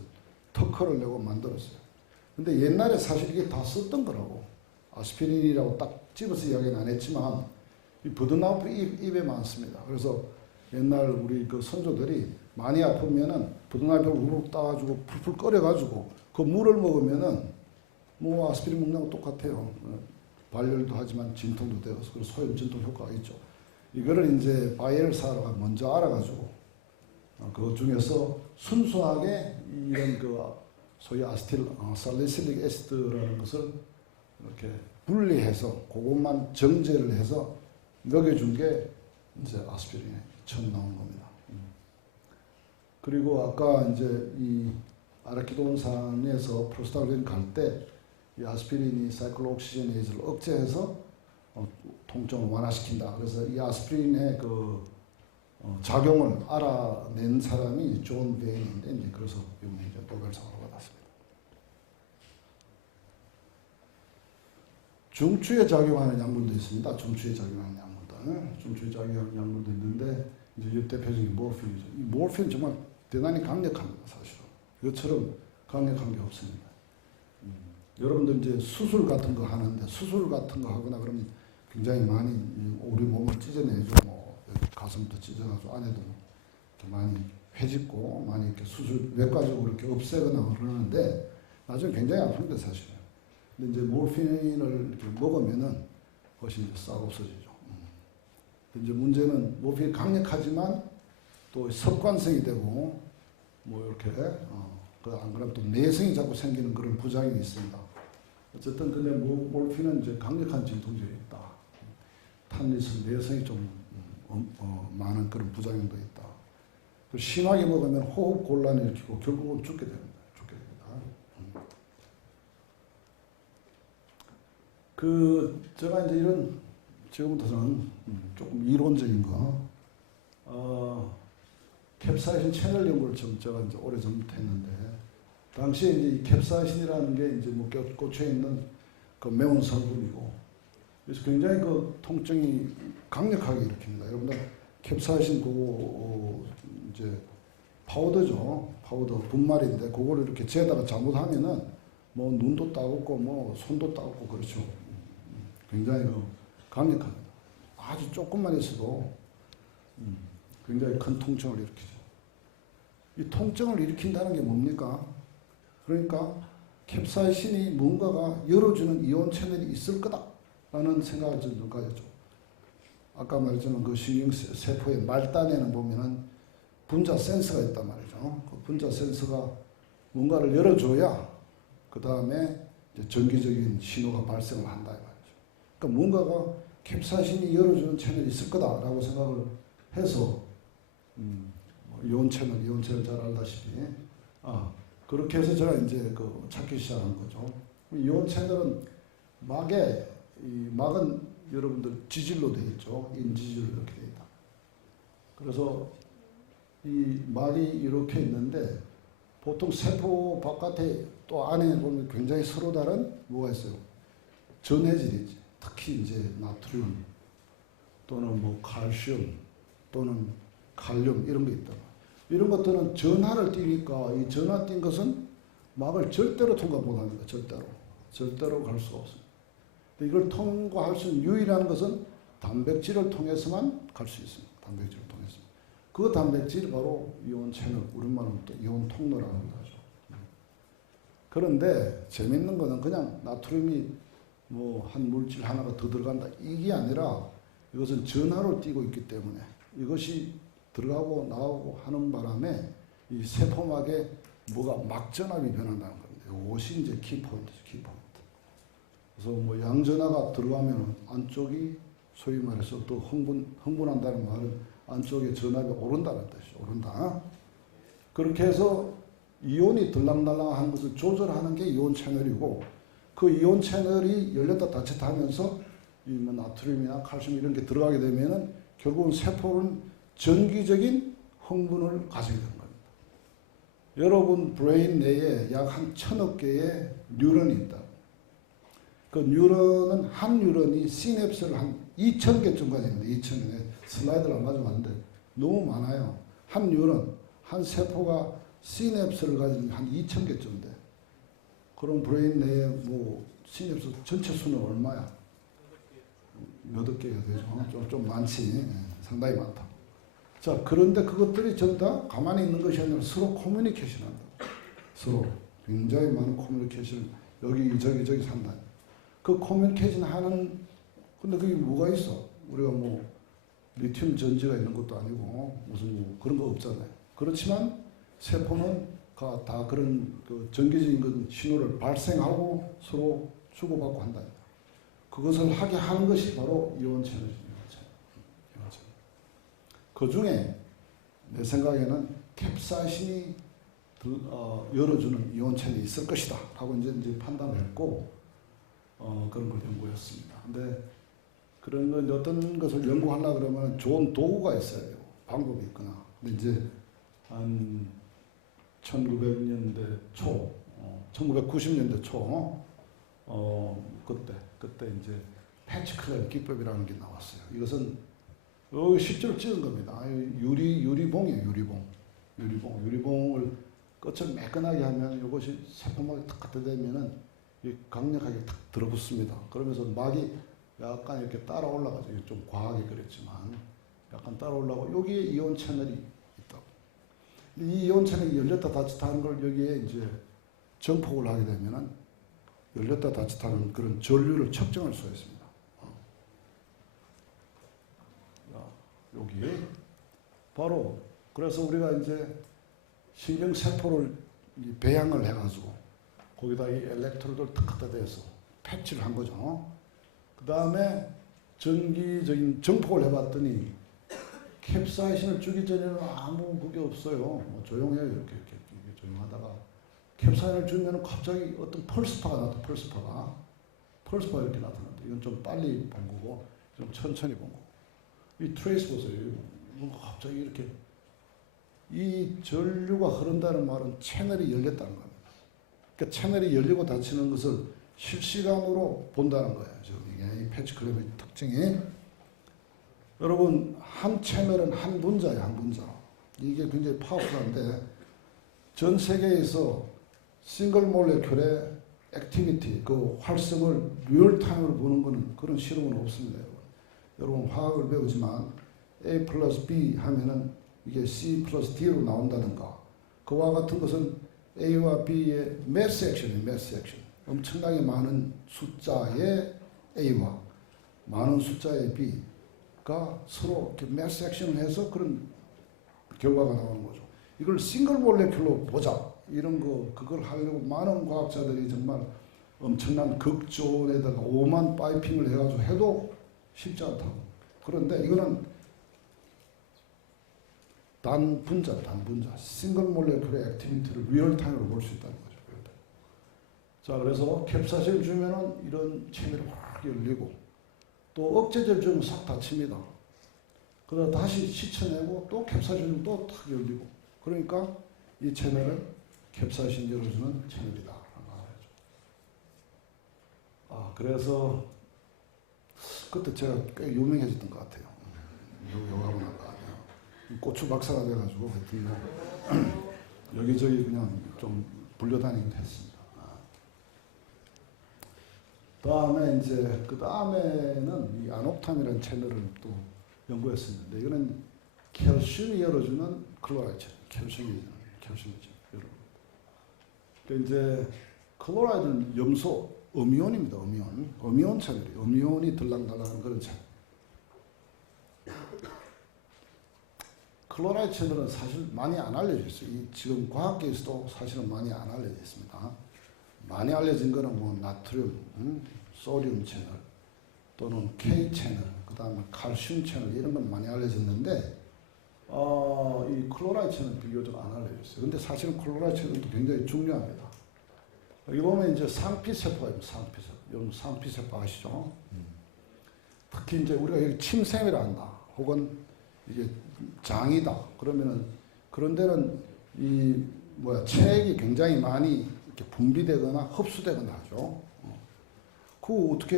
특허를 내고 만들었어요. 근데 옛날에 사실 이게 다 썼던 거라고. 아스피린이라고 딱 집어서 이야기는 안 했지만 이 버드나프 입에 많습니다. 그래서 옛날 우리 그 선조들이 많이 아프면은 버드나프를 우르르 따가지고 풀풀 끓여가지고 그 물을 먹으면은 뭐 아스피린 먹는 거 똑같아요. 발열도 하지만 진통도 되어서 그래서 소염 진통 효과가 있죠. 이거를 이제 바이에르사가 먼저 알아가지고 그 중에서 순수하게 이런 그 소위 살리실릭 애시드라는 것을 이렇게 분리해서 그것만 정제를 해서 먹여준 게 이제 아스피린이 처음 나온 겁니다. 그리고 아까 이제 이 아라키도온산에서 프로스타글란딘 갈 때 이 아스피린이 사이클로옥시제네이즈를 억제해서 통증을 완화시킨다. 그래서 이 아스피린의 그 작용을 알아낸 사람이 존 베인인데 이제 그래서 이번에 이제 노벨상을 받았습니다. 중추에 작용하는 약물도 있습니다. 중추에 작용하는 약물도 있는데 이제 대표적인 모르핀이죠. 이 모르핀은 정말 대단히 강력합니다. 사실은 이것처럼 강력한 게 없습니다. 여러분들 이제 수술 같은 거 하는데 수술 같은 거 하거나 그러면 굉장히 많이 우리 몸을 찢어내죠. 뭐 여기 가슴도 찢어가지고 안에도 이렇게 많이 회짓고 많이 이렇게 수술 외과적으로 이렇게 없애거나 그러는데 나중에 굉장히 아픕니다 사실은. 근데 이제 모르핀을 이렇게 먹으면은 그것이 이제 싹 없어지죠. 근데 이제 문제는 모르핀이 강력하지만 또 습관성이 되고 뭐 이렇게 안 그러면 또 내성이 자꾸 생기는 그런 부작용이 있습니다. 어쨌든 근데 몰핀은 이제 강력한 진통제가 있다. 탄니스 내성이 좀 많은 그런 부작용도 있다. 심하게 먹으면 호흡 곤란을 일으키고 결국은 죽게 됩니다. 제가 이제 이런 지금부터는 조금 이론적인 거, 캡사이신 채널 연구를 제가 이제 오래 전부터 했는데, 당시에 이제 이 캡사이신이라는 게 이제 뭐 꽂혀 있는 그 매운 성분이고, 그래서 굉장히 그 통증이 강력하게 일으킵니다. 여러분들 캡사이신 이제 파우더죠. 파우더 분말인데 그거를 이렇게 재다가 잘못하면은 뭐 눈도 따갑고 뭐 손도 따갑고 그렇죠. 굉장히 강력합니다. 아주 조금만 있어도 굉장히 큰 통증을 일으키죠. 이 통증을 일으킨다는 게 뭡니까? 그러니까 캡사이신이 뭔가가 열어주는 이온 채널이 있을 거다라는 생각을 좀 가졌죠. 아까 말했지만 그 신경세포의 말단에는 보면은 분자 센서가 있단 말이죠. 그 분자 센서가 뭔가를 열어줘야 그 다음에 전기적인 신호가 발생을 한다 이 말이죠. 그러니까 뭔가가 캡사이신이 열어주는 채널이 있을 거다라고 생각을 해서 이온 채널 잘 알다시피 그렇게 해서 제가 이제 찾기 시작한 거죠. 이온 채널은 막은 여러분들 지질로 되어 있죠. 인지질로 이렇게 되어 있다. 그래서 이 막이 이렇게 있는데 보통 세포 바깥에 또 안에 보면 굉장히 서로 다른 뭐가 있어요. 전해질이지. 특히 이제 나트륨 또는 뭐 칼슘 또는 칼륨 이런 게 있다. 이런 것들은 전하를 띄니까 이 전하 띈 것은 막을 절대로 통과 못합니다. 절대로 갈 수가 없습니다. 이걸 통과할 수 있는 유일한 것은 단백질을 통해서만 갈 수 있습니다. 단백질을 통해서. 그 단백질이 바로 이온 채널, 우리말로 또 이온 통로라고 하죠. 그런데 재밌는 거는 그냥 나트륨이 뭐 한 물질 하나가 더 들어간다 이게 아니라 이것은 전하로 띄고 있기 때문에 이것이 들어가고 나오고 하는 바람에 이 세포막에 뭐가 막전압이 변한다는 겁니다. 이것이 이제 키포인트죠. 키포인트. 그래서 뭐 양전하가 들어가면 안쪽이 소위 말해서 또 흥분한다는 말은 안쪽에 전압이 오른다는 뜻이죠. 오른다. 그렇게 해서 이온이 들락날락한 것을 조절하는 게 이온 채널이고 그 이온 채널이 열렸다 닫혔다 하면서 이 뭐 나트륨이나 칼슘 이런 게 들어가게 되면은 결국은 세포는 전기적인 흥분을 가지게 되는 겁니다. 여러분 브레인 내에 약 한 1000억 개의 뉴런이 있다. 그 뉴런은 한 뉴런이 시냅스를 한 2000개쯤 가지는데 2000개 슬라이드를 안 가져왔는데 너무 많아요. 한 뉴런, 한 세포가 시냅스를 가지는 한 2000개쯤 돼. 그럼 브레인 내에 뭐 시냅스 전체 수는 얼마야? 몇억 개가 되죠. 좀 많지. 상당히 많다. 자, 그런데 그것들이 전부 다 가만히 있는 것이 아니라 서로 커뮤니케이션 한다. 서로 굉장히 많은 커뮤니케이션 여기 산다. 그 커뮤니케이션 하는 근데 그게 뭐가 있어? 우리가 뭐 리튬 전지가 있는 것도 아니고 무슨 뭐 그런 거 없잖아요. 그렇지만 세포는 다 그런 그 전기적인 신호를 발생하고 서로 주고받고 한다. 그것을 하게 하는 것이 바로 이온 채널입니다. 그 중에 내 생각에는 캡사이신이 열어주는 이온 채널이 있을 것이다 하고 이제 판단을 했고 그런 걸 연구했습니다. 근데 그런 건 어떤 것을 연구하려고 그러면 좋은 도구가 있어야 되고 방법이 있거나. 근데 이제 한 1900년대 초, 1990년대 초, 그때 이제 패치클랩 기법이라는 게 나왔어요. 이것은 실제로 찍은 겁니다. 유리봉이에요. 유리봉을 끝을 매끈하게 하면 이것이 세포막에 탁 갖다 대면은 강력하게 탁 들어붙습니다. 그러면서 막이 약간 이렇게 따라 올라가죠. 이게 좀 과하게 그렸지만 약간 따라 올라가고 여기에 이온 채널이 있다. 이 이온 채널이 열렸다 닫혔다 하는 걸 여기에 이제 정폭을 하게 되면은 열렸다 닫혔다 하는 그런 전류를 측정할 수가 있습니다. 여기 바로 그래서 우리가 이제 신경세포를 배양을 해가지고 거기다 이 엘렉트로드를 탁 갖다 대서 패치를 한 거죠. 그 다음에 전기적인 정폭을 해봤더니 캡사이신을 주기 전에는 아무 그게 없어요. 뭐 조용해요. 이렇게 조용하다가 캡사이신을 주면 갑자기 어떤 펄스파가 나타. 펄스파가 이렇게 나타난다. 이건 좀 빨리 본 거고 좀 천천히 본 거고. 이 트레이스 보세요. 뭔가 갑자기 이렇게 이 전류가 흐른다는 말은 채널이 열렸다는 겁니다. 그러니까 채널이 열리고 닫히는 것을 실시간으로 본다는 거예요. 지금 이게 이 패치 클럽의 특징이 여러분 한 채널은 한 분자예요. 한 분자. 이게 굉장히 파워풀한데 전 세계에서 싱글 몰레큘의 액티비티 그 활성을 리얼타임으로 보는 거는 그런 실험은 없습니다. 여러분 화학을 배우지만 A 플러스 B 하면은 이게 C 플러스 D로 나온다든가 그와 같은 것은 A와 B의 매스 액션이에요. 매스 액션. 엄청나게 많은 숫자의 A와 많은 숫자의 B가 서로 이렇게 매스 액션을 해서 그런 결과가 나오는 거죠. 이걸 싱글 몰레큘로 보자. 이런 거 그걸 하려고 많은 과학자들이 정말 엄청난 극조원에다가 오만 파이핑을 해가지고 해도 쉽지 않다고. 그런데 이거는 단분자. 싱글 몰레큘의 액티비티를 리얼타임으로 볼 수 있다는 거죠. 자, 그래서 캡사신을 주면은 이런 채널이 확 열리고 또 억제제를 주면 싹 닫힙니다. 그러다 다시 씻어내고 또 캡사신을 또 탁 열리고 그러니까 이 채널을 캡사신 열어주는 채널이다. 그래서 그때 제가 꽤 유명해졌던 것 같아요. 요가고 난 거 아니에요. 고추 박사가 돼가지고 여기저기 그냥 좀 불려다니긴 했습니다. 다음에 이제 그 다음에는 이 아녹탐이라는 채널을 또 연구했었는데 이거는 칼슘이 열어주는 클로라이드 채널, 칼슘이죠. 여러분. 그러니까 이제 클로라이드는 염소 음이온입니다. 음이온 채널이 음이온이 들락날락하는 그런 채널. 클로라이드 채널은 사실 많이 안 알려져 있어요. 지금 과학계에서도 사실은 많이 안 알려져 있습니다. 많이 알려진 거는 뭐 나트륨, 소듐 채널 또는 K 채널, 그 다음에 칼슘 채널 이런 건 많이 알려졌는데 이 클로라이드 채널은 비교적 안 알려져 있어요. 근데 사실은 클로라이드 채널도 굉장히 중요합니다. 여기 보면 이제 상피세포입니다. 상피세포. 여러분 상피세포 아시죠? 특히 이제 우리가 여기 침샘이라 한다. 혹은 이게 장이다. 그러면은 그런 데는 이 체액이 굉장히 많이 이렇게 분비되거나 흡수되거나 하죠. 그거 어떻게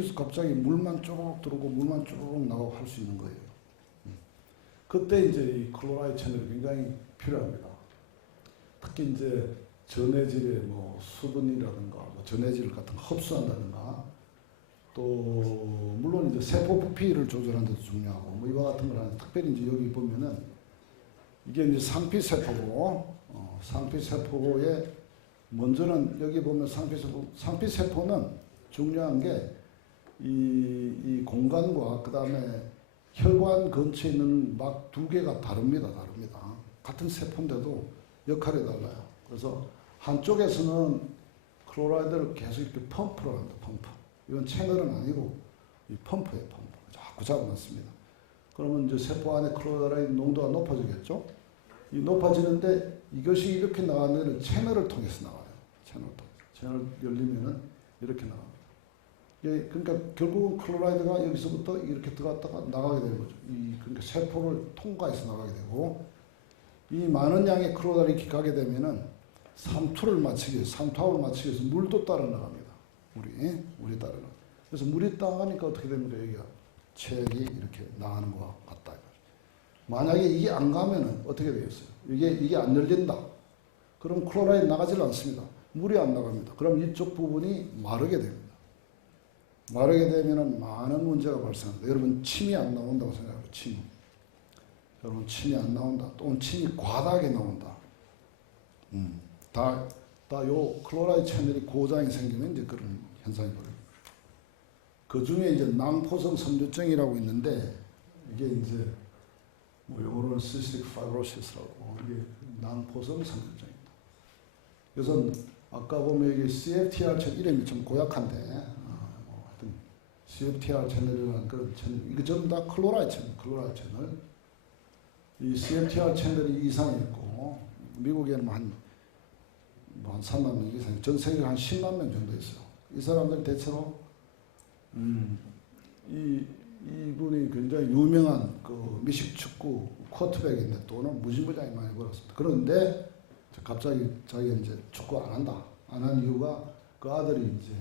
해서 갑자기 물만 쪼르륵 들어오고 물만 쪼르륵 나가고 할 수 있는 거예요. 그때 이제 이 클로라이드 채널이 굉장히 필요합니다. 특히 이제 전해질의 뭐 수분이라든가 전해질 같은 거 흡수한다든가 또 물론 이제 세포 부피를 조절하는 데도 중요하고 뭐 이와 같은 걸 하는데 특별히 이제 여기 보면은 이게 이제 상피세포고 상피세포에 먼저는 여기 보면 상피세포는 중요한 게 이 공간과 그 다음에 혈관 근처에 있는 막 두 개가 다릅니다. 같은 세포인데도 역할이 달라요. 그래서 한쪽에서는 클로라이드를 계속 이렇게 펌프를 합니다. 펌프. 이건 채널은 아니고 이 펌프예요. 펌프. 자꾸 잡아놨습니다. 그러면 이제 세포 안에 클로라이드 농도가 높아지겠죠? 이 높아지는데 이것이 이렇게 나가면 채널을 통해서 나와요. 채널 열리면은 이렇게 나갑니다. 예, 그러니까 결국은 클로라이드가 여기서부터 이렇게 들어갔다가 나가게 되는 거죠. 그러니까 세포를 통과해서 나가게 되고 이 많은 양의 클로라이드가 이렇게 가게 되면은 삼투압을 맞추기 위해서 물도 따라 나갑니다. 물이 따라 나갑니다. 그래서 물이 따라가니까 어떻게 됩니까? 여기가 체액이 이렇게 나가는 것 같다. 만약에 이게 안 가면은 어떻게 되겠어요? 이게 안 열린다. 그럼 클로라이드 나가질 않습니다. 물이 안 나갑니다. 그럼 이쪽 부분이 마르게 됩니다. 마르게 되면은 많은 문제가 발생합니다. 여러분 침이 안 나온다고 생각해요. 침. 여러분 침이 안 나온다. 또는 침이 과다하게 나온다. 다 요 클로라이드 채널이 고장이 생기면 이제 그런 현상이 벌어집니다. 그 중에 이제 낭포성 섬유증이라고 있는데 이게 이제 뭐 영어로는 cystic fibrosis라고 이게 낭포성 섬유증입니다. 그래서 아까 보면 이게 CFTR 채널 이름이 좀 고약한데 뭐 하여튼 CFTR 채널이라는 그런 채널 이거 전부 다 클로라이드 채널. 이 CFTR 채널이 이상이 있고 미국에는 한 3만 명 이상, 전 세계에 한 10만 명 정도 있어요. 이 사람들 대체로 이분이 굉장히 유명한 그 미식 축구 쿼터백인데 돈은 무지무지하게 많이 벌었습니다. 그런데 갑자기 자기가 이제 축구 안 한다. 안 한 이유가 그 아들이 이제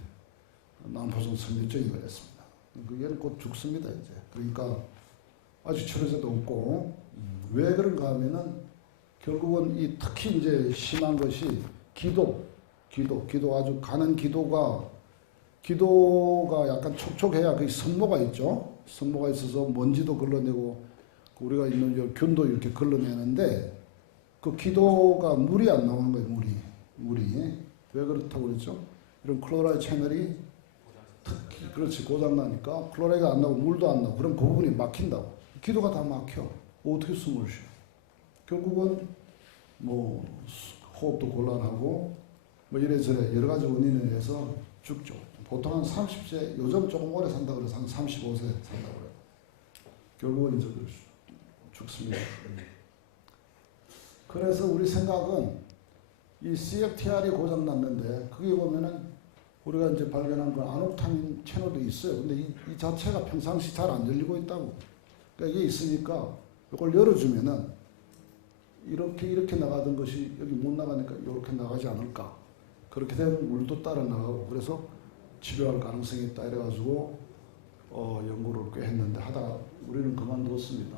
난포성 섬유증이 걸렸습니다. 그게는 곧 죽습니다 이제. 그러니까 아직 치료제도 없고 왜 그런가 하면은 결국은 이 특히 이제 심한 것이 기도 아주 가는 기도가 약간 촉촉해야 그 선모가 있죠. 선모가 있어서 먼지도 걸러내고 우리가 있는 균도 이렇게 걸러내는데 그 기도가 물이 안 나오는 거예요. 물이 왜 그렇다고 그랬죠? 이런 클로라이드 채널이 특히 그렇지 고장 나니까 클로라이드가 안 나고 물도 안 나고 그럼 그 부분이 막힌다고. 기도가 다 막혀. 어떻게 숨을 쉬어? 결국은 뭐 호흡도 곤란하고 뭐 이래저래 여러 가지 원인에 의해서 죽죠. 보통 한 30세, 요즘 조금 오래 산다 그래서 한 35세 산다 그래요. 결국은 이제 죽습니다. 그래서 우리 생각은 이 CFTR이 고장 났는데 그게 보면은 우리가 이제 발견한 건 아녹타민 채널도 있어요. 근데 이 자체가 평상시 잘 안 열리고 있다고. 그러니까 이게 있으니까 이걸 열어주면은 이렇게 나가던 것이 여기 못 나가니까 이렇게 나가지 않을까. 그렇게 되면 물도 따라 나가고 그래서 치료할 가능성이 있다 이래가지고 연구를 꽤 했는데 하다가 우리는 그만뒀습니다.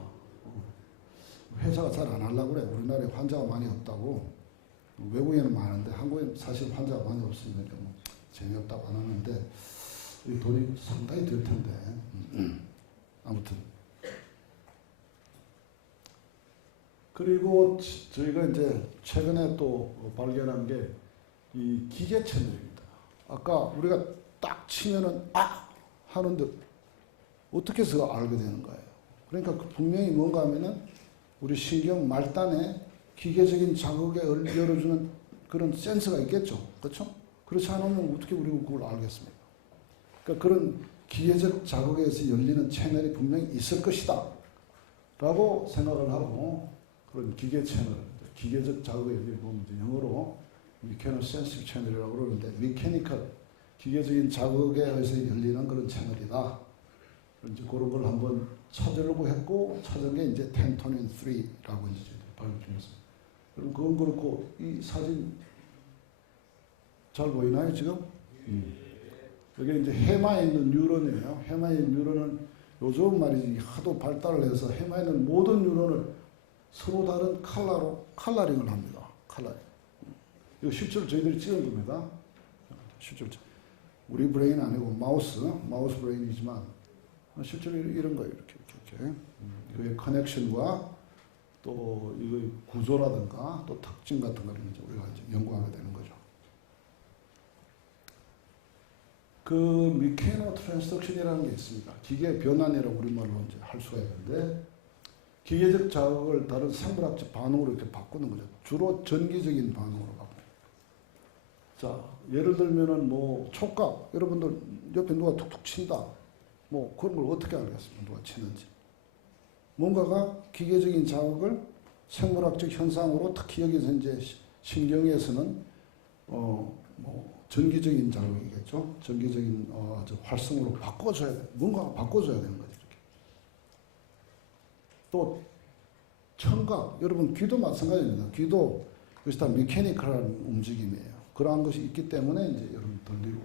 회사가 잘 안 하려고 그래. 우리나라에 환자가 많이 없다고. 외국에는 많은데 한국에는 사실 환자가 많이 없으니까 뭐 재미없다고 안 하는데 이 돈이 상당히 들 텐데 아무튼 그리고 저희가 이제 최근에 또 발견한 게 이 기계 채널입니다. 아까 우리가 딱 치면은 하는데 어떻게 해서 알게 되는 거예요. 그러니까 분명히 뭔가 하면은 우리 신경 말단에 기계적인 자극에 열어주는 그런 센서가 있겠죠. 그렇죠? 그렇지 않으면 어떻게 우리가 그걸 알겠습니까? 그러니까 그런 기계적 자극에서 열리는 채널이 분명히 있을 것이다 라고 생각을 하고 그런 기계 채널, 기계적 자극에 보면 영어로 미케노 센시브 채널이라고 그러는데 미케니컬, 기계적인 자극에 의해서 열리는 그런 채널이다. 이제 그런 걸 한번 찾으려고 했고 찾은 게 이제 텐토닌 3라고 이제 발견 중이었습니다. 그럼 그건 그렇고 이 사진 잘 보이나요 지금? 여기 이제 해마에 있는 뉴런이에요. 해마에 있는 뉴런은 요즘 말이지 하도 발달을 해서 해마에 있는 모든 뉴런을 서로 다른 컬러링을 합니다. 컬러링. 이거 실제로 저희들이 찍은 겁니다. 실제로 우리 브레인 아니고 마우스 브레인이지만 실제로 이런 거예요. 이렇게. 이거의 커넥션과 또 이거의 구조라든가 또 특징 같은 거를 이제 우리가 이제 연구하게 되는 거죠. 그 미케노 트랜스덕션이라는 게 있습니다. 기계 변환이라고 우리말로 이제 할 수가 있는데 기계적 자극을 다른 생물학적 반응으로 이렇게 바꾸는 거죠. 주로 전기적인 반응으로 바꿉니다. 자, 예를 들면은 뭐 촉각, 여러분들 옆에 누가 툭툭 친다. 뭐 그런 걸 어떻게 알겠습니까? 누가 치는지. 뭔가가 기계적인 자극을 생물학적 현상으로 특히 여기서 이제 신경에서는 뭐 전기적인 자극이겠죠. 전기적인 활성으로 바꿔줘야 돼. 뭔가가 바꿔줘야 되는 거죠. 이렇게. 또 청각, 여러분 귀도 마찬가지입니다. 귀도 이것이 다 메커니컬한 움직임이에요. 그러한 것이 있기 때문에 이제 여러분 들리고,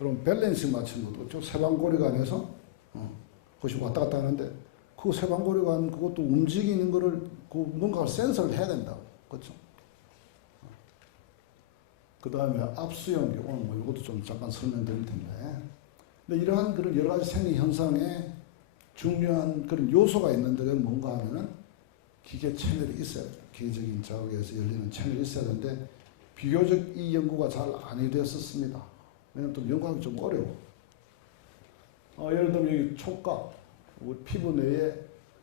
여러분 밸런스 맞추는 것도 저 세방고리관에서 그것이 왔다 갔다 하는데 그 세방고리관 그것도 움직이는 거를 그 뭔가 센서를 해야 된다고, 그렇죠? 그 다음에 압수연기, 오늘 뭐 이것도 좀 잠깐 설명드릴 텐데. 근데 이러한 그런 여러 가지 생리 현상에 중요한 그런 요소가 있는데 그건 뭔가 하면은 기계 채널이 있어야 돼요. 기계적인 자극에서 열리는 채널이 있어야 되는데 비교적 이 연구가 잘 안 되었었습니다. 왜냐하면 또 연구하기 좀 어려워. 예를 들면 여기 촉각, 우리 피부 내에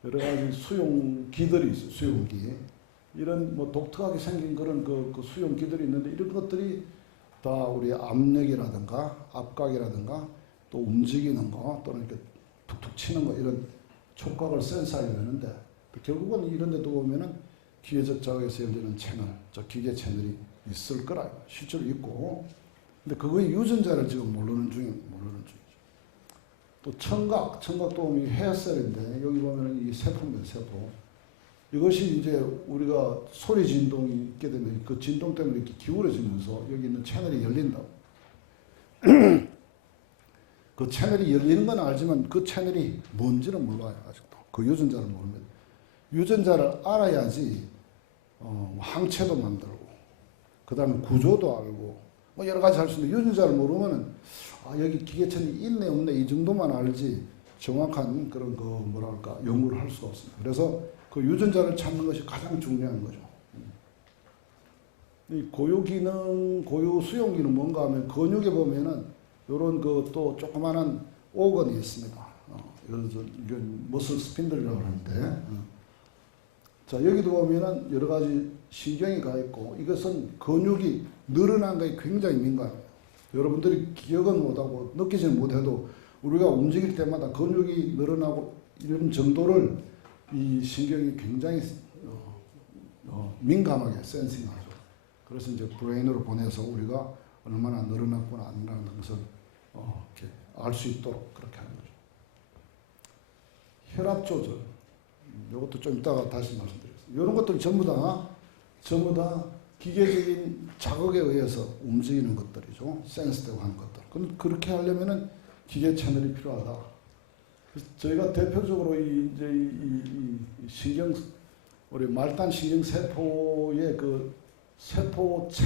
여러 가지 수용기들이 있어요. 수용기. 이런 뭐 독특하게 생긴 그런 그 수용기들이 있는데 이런 것들이 다 우리 압력이라든가 압각이라든가 또 움직이는 거 또는 이렇게 툭툭 치는 거 이런 촉각을 센서하게 되는데 결국은 이런 데도 보면은 기계적 자극에서 열리는 채널, 저 기계 채널이 있을 거라 실제로 있고 근데 그거의 유전자를 지금 모르는 중이죠. 또 청각도 보면 헤어셀인데 여기 보면은 이 세포입니다. 세포. 이것이 이제 우리가 소리 진동이 있게 되면 그 진동 때문에 이렇게 기울어지면서 여기 있는 채널이 열린다고. 그 채널이 열리는 건 알지만 그 채널이 뭔지는 몰라요. 아직도. 그 유전자를 모릅니다. 유전자를 알아야지 항체도 만들고 그 다음에 구조도 알고 뭐 여러 가지 할 수 있는데 유전자를 모르면은 여기 기계 채널이 있네 없네 이 정도만 알지 정확한 그런 그 뭐랄까 연구를 할 수가 없습니다. 그래서 그 유전자를 찾는 것이 가장 중요한 거죠. 이 고유 기능, 고유 수용 기능 뭔가 하면 근육에 보면은 이런 그 또 조그마한 오건이 있습니다. 이건 머슬 스핀들이라고 하는데, 자 여기도 보면은 여러 가지 신경이 가 있고 이것은 근육이 늘어난 것에 굉장히 민감해요. 여러분들이 기억은 못하고 느끼지는 못해도 우리가 움직일 때마다 근육이 늘어나고 이런 정도를 이 신경이 굉장히 민감하게 센싱하죠. 그래서 이제 브레인으로 보내서 우리가 얼마나 늘어났구나 안 늘어난 것을 이렇게 알 수 있도록 그렇게 하는 거죠. 혈압 조절, 이것도 좀 이따가 다시 말씀드리겠습니다. 이런 것들 전부 다 기계적인 자극에 의해서 움직이는 것들이죠. 센스되고 하는 것들. 근데 그렇게 하려면은 기계 채널이 필요하다. 그래서 저희가 대표적으로 이제 이 신경 우리 말단 신경 세포의 그 세포체,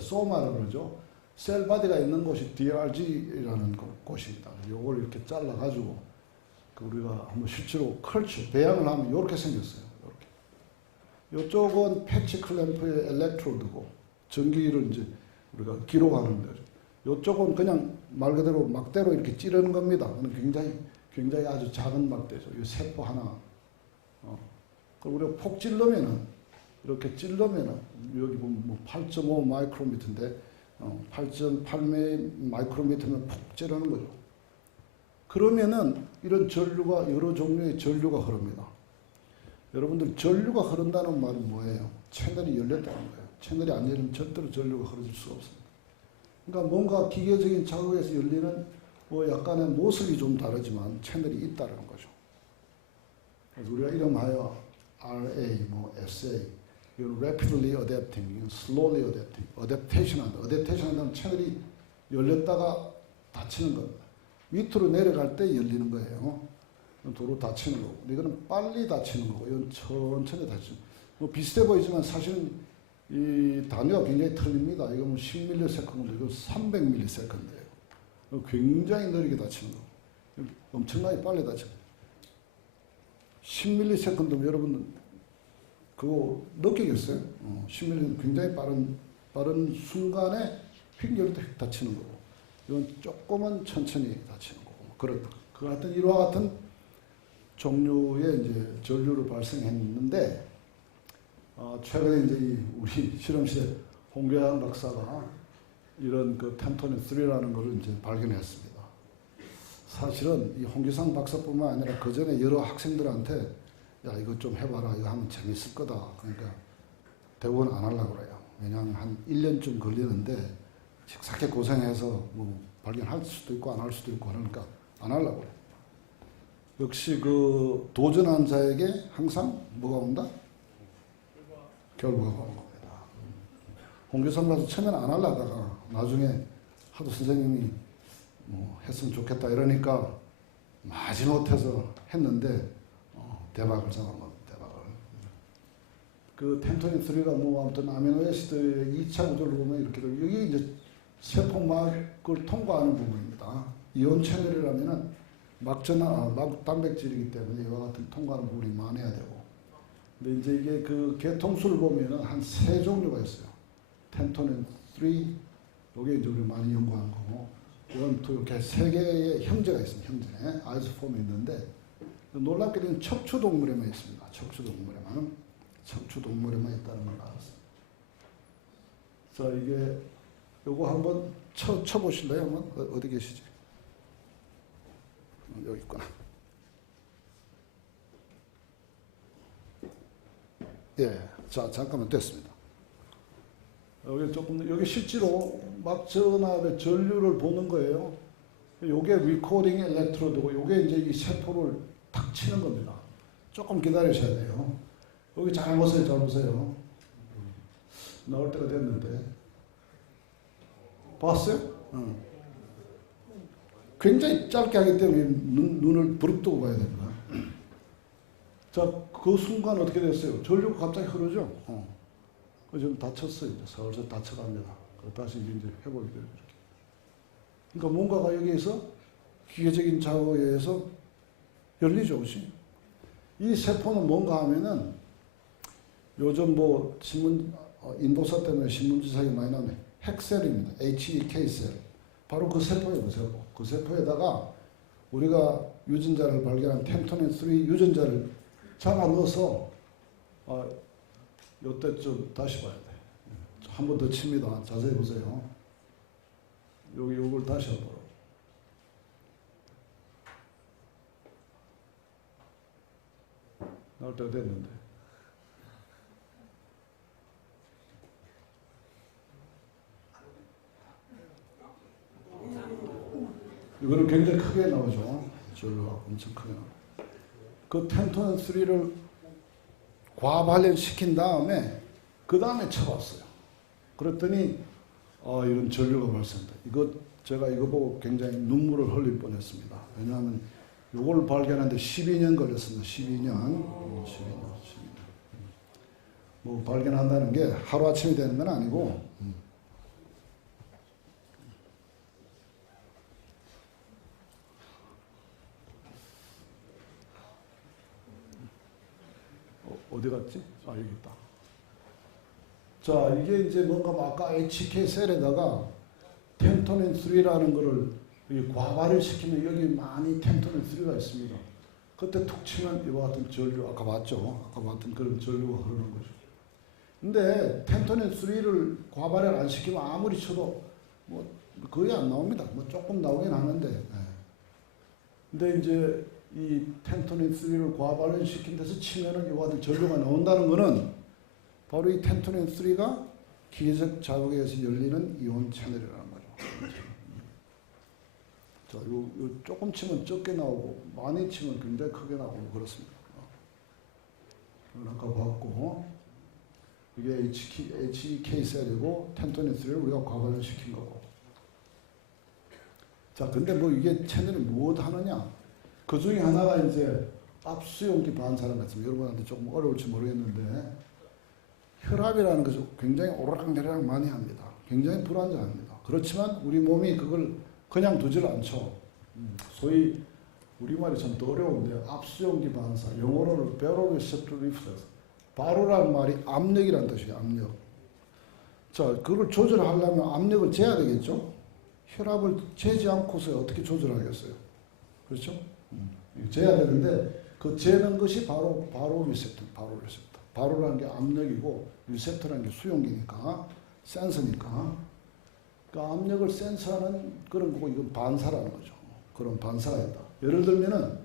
소마라고 그러죠. 셀 바디가 있는 곳이 DRG라는 곳입니다. 요걸 이렇게 잘라가지고 우리가 한번 실제로 컬처 배양을 하면 이렇게 생겼어요. 이렇게. 이쪽은 패치 클램프의 엘렉트로드고 전기를 이제 우리가 기록하는 거죠. 이쪽은 그냥 말 그대로 막대로 이렇게 찌르는 겁니다. 굉장히 아주 작은 막대죠. 이 세포 하나. 그리고 우리가 폭 찔러면은 이렇게 찔러면은 여기 보면 뭐 8.5 마이크로미터인데 8.8 마이크로미터면 폭 찌르는 거죠. 그러면은 이런 전류가 여러 종류의 전류가 흐릅니다. 여러분들 전류가 흐른다는 말은 뭐예요? 채널이 열렸다는 거예요. 채널이 안 열리면 절대로 전류가 흐를 수가 없습니다. 그러니까 뭔가 기계적인 자극에서 열리는 뭐 약간의 모습이 좀 다르지만 채널이 있다는 거죠. 그래서 우리가 이름하여 RA, 뭐 SA, 이건 rapidly adapting, 이건 slowly adapting, adaptation 한다. adaptation 한다면 채널이 열렸다가 닫히는 겁니다. 밑으로 내려갈 때 열리는 거예요. 도로 닫히는 거고. 이거는 빨리 닫히는 거고, 이건 천천히 닫히는 거고. 뭐 비슷해 보이지만 사실은 이 단위가 굉장히 틀립니다. 이거 뭐 10ms, 이거 300ms예요. 굉장히 느리게 닫히는 거고. 엄청나게 빨리 닫히는 거고. 10ms면 여러분 그거 느끼겠어요? 10ms 굉장히 빠른 순간에 휙 열릴 때 휙 닫히는 거고. 이건 조금은 천천히 닫히는 거고. 그렇다. 그 같은 이와 같은 종류의 이제 전류를 발생했는데, 최근에 이제 우리 실험실에 홍계환 박사가 이런 그 템토닌 3라는 것을 이제 발견했습니다. 사실은 이 홍기상 박사뿐만 아니라 그 전에 여러 학생들한테 야 이거 좀 해봐라, 이거 하면 재밌을 거다. 그러니까 대부분 안 하려고 그래요. 왜냐하면 한 1년쯤 걸리는데 식상하게 고생해서 뭐 발견할 수도 있고 안 할 수도 있고 하니까 안 하려고 그래요. 역시 그 도전한 자에게 항상 뭐가 온다? 결과가 오는 겁니다. 홍교상 가서 처음에는 안 하려다가 나중에 하도 선생님이 뭐 했으면 좋겠다 이러니까 마지못해서 했는데 대박을 잡은 겁니다. 대박을. 그 텐토닌 3가 뭐 아무튼 아미노애시드의 2차 구조를 보면 이렇게 되고 여기 이제 세포막을 통과하는 부분입니다. 이온 채널이라면은 단백질이기 때문에 이와 같은 통과하는 부분이 많아야 되고. 근데 이제 이게 그 계통수를 보면은 한 3종류가 있어요. 텐토닌 3, 요게 이제 우리 많이 연구하는 거고, 1, 2 이렇게 3개의 형제가 있습니다. 형제. 아이소폼이 있는데, 놀랍게도 척추동물에만 있습니다. 척추동물에만 있다는 걸 알았어요. 자, 이게 요거 한번 쳐보실래요? 한번 어디 계시지? 여기 있구나. 예, 자 잠깐만 됐습니다. 여기 실제로 막전압의 전류를 보는 거예요. 요게 리코딩 일렉트로드고, 요게 이제 이 세포를 탁 치는 겁니다. 조금 기다리셔야 돼요. 여기 잘 보세요, 잘 보세요. 나올 때가 됐는데. 봤어요? 굉장히 짧게 하기 때문에 눈을 부릅뜨고 봐야 됩니다. 자, 그 순간 어떻게 됐어요? 전류가 갑자기 흐르죠? 좀 다쳤어요. 이제 슬슬 다쳐갑니다. 다시 이제 회복이 되고 이렇게. 그러니까 뭔가가 여기에서 기계적인 작업에 의해서 열리죠, 그렇지? 이 세포는 뭔가 하면은 요즘 뭐 인도사 때문에 신문지상에 많이 나오는 핵셀입니다. HEK셀. 바로 그 세포예요, 그 세포. 그 세포에다가 우리가 유전자를 발견한 텐토닌 3 유전자를 잡아 넣어서 요때쯤 다시 봐야 돼. 한 번 더 칩니다. 자세히 보세요. 요걸 다시 한번. 나올 때가 됐는데. 이거는 굉장히 크게 나오죠. 전류가 엄청 크게 나와요. 그 텐토닌 3를 과발현시킨 다음에 그 다음에 쳐봤어요. 그랬더니 이런 전류가 발생한다. 제가 이거 보고 굉장히 눈물을 흘릴 뻔했습니다. 왜냐하면 이걸 발견하는데 12년 걸렸습니다. 12년. 뭐 발견한다는 게 하루아침에 되는 건 아니고 어디 갔지? 여기 있다. 자, 이게 이제 뭔가 아까 HK 셀에다가 텐토닌 3라는 거를 과발을 시키면 여기 많이 텐토닌 3가 있습니다. 그때 툭 치면 이와 같은 전류, 아까 봤죠? 아까 봤던 그런 전류가 흐르는 거죠. 근데 텐토닌 3를 과발을 안 시키면 아무리 쳐도 뭐 거의 안 나옵니다. 뭐 조금 나오긴 하는데. 근데 이제 이 텐토닌 3를 과발현 시킨 데서 치면은 이와 같은 전류가 나온다는 거는 바로 이 텐토닌 3가 기계적 작용에 의해서 열리는 이온 채널이라는 거죠. 자, 요 조금 치면 적게 나오고 많이 치면 굉장히 크게 나오고 그렇습니다. 아까 봤고 이게 HEK 셀이고 텐토닌 3를 우리가 과발현 시킨 거고. 자, 근데 뭐 이게 채널이 무엇 하느냐? 그 중에 하나가 이제 압수용기 반사랑 같습니다. 여러분한테 조금 어려울지 모르겠는데 혈압이라는 것을 굉장히 오르락내리락 많이 합니다. 굉장히 불안정합니다. 그렇지만 우리 몸이 그걸 그냥 두질 않죠. 소위 우리말이 참 더 어려운데 압수용기 반사, 영어로는 baroreceptor reflex. 바로란 말이 압력이란 뜻이에요. 압력. 자, 그걸 조절하려면 압력을 재야 되겠죠. 혈압을 재지 않고서 어떻게 조절하겠어요? 그렇죠? 재야 되는데 그 재는 것이 바로 리셉터. 바로라는 게 압력이고 리셉터라는 게 수용기니까 센서니까 그 압력을 센서하는 그런 거고 이건 반사라는 거죠. 그런 반사가 있다. 예를 들면은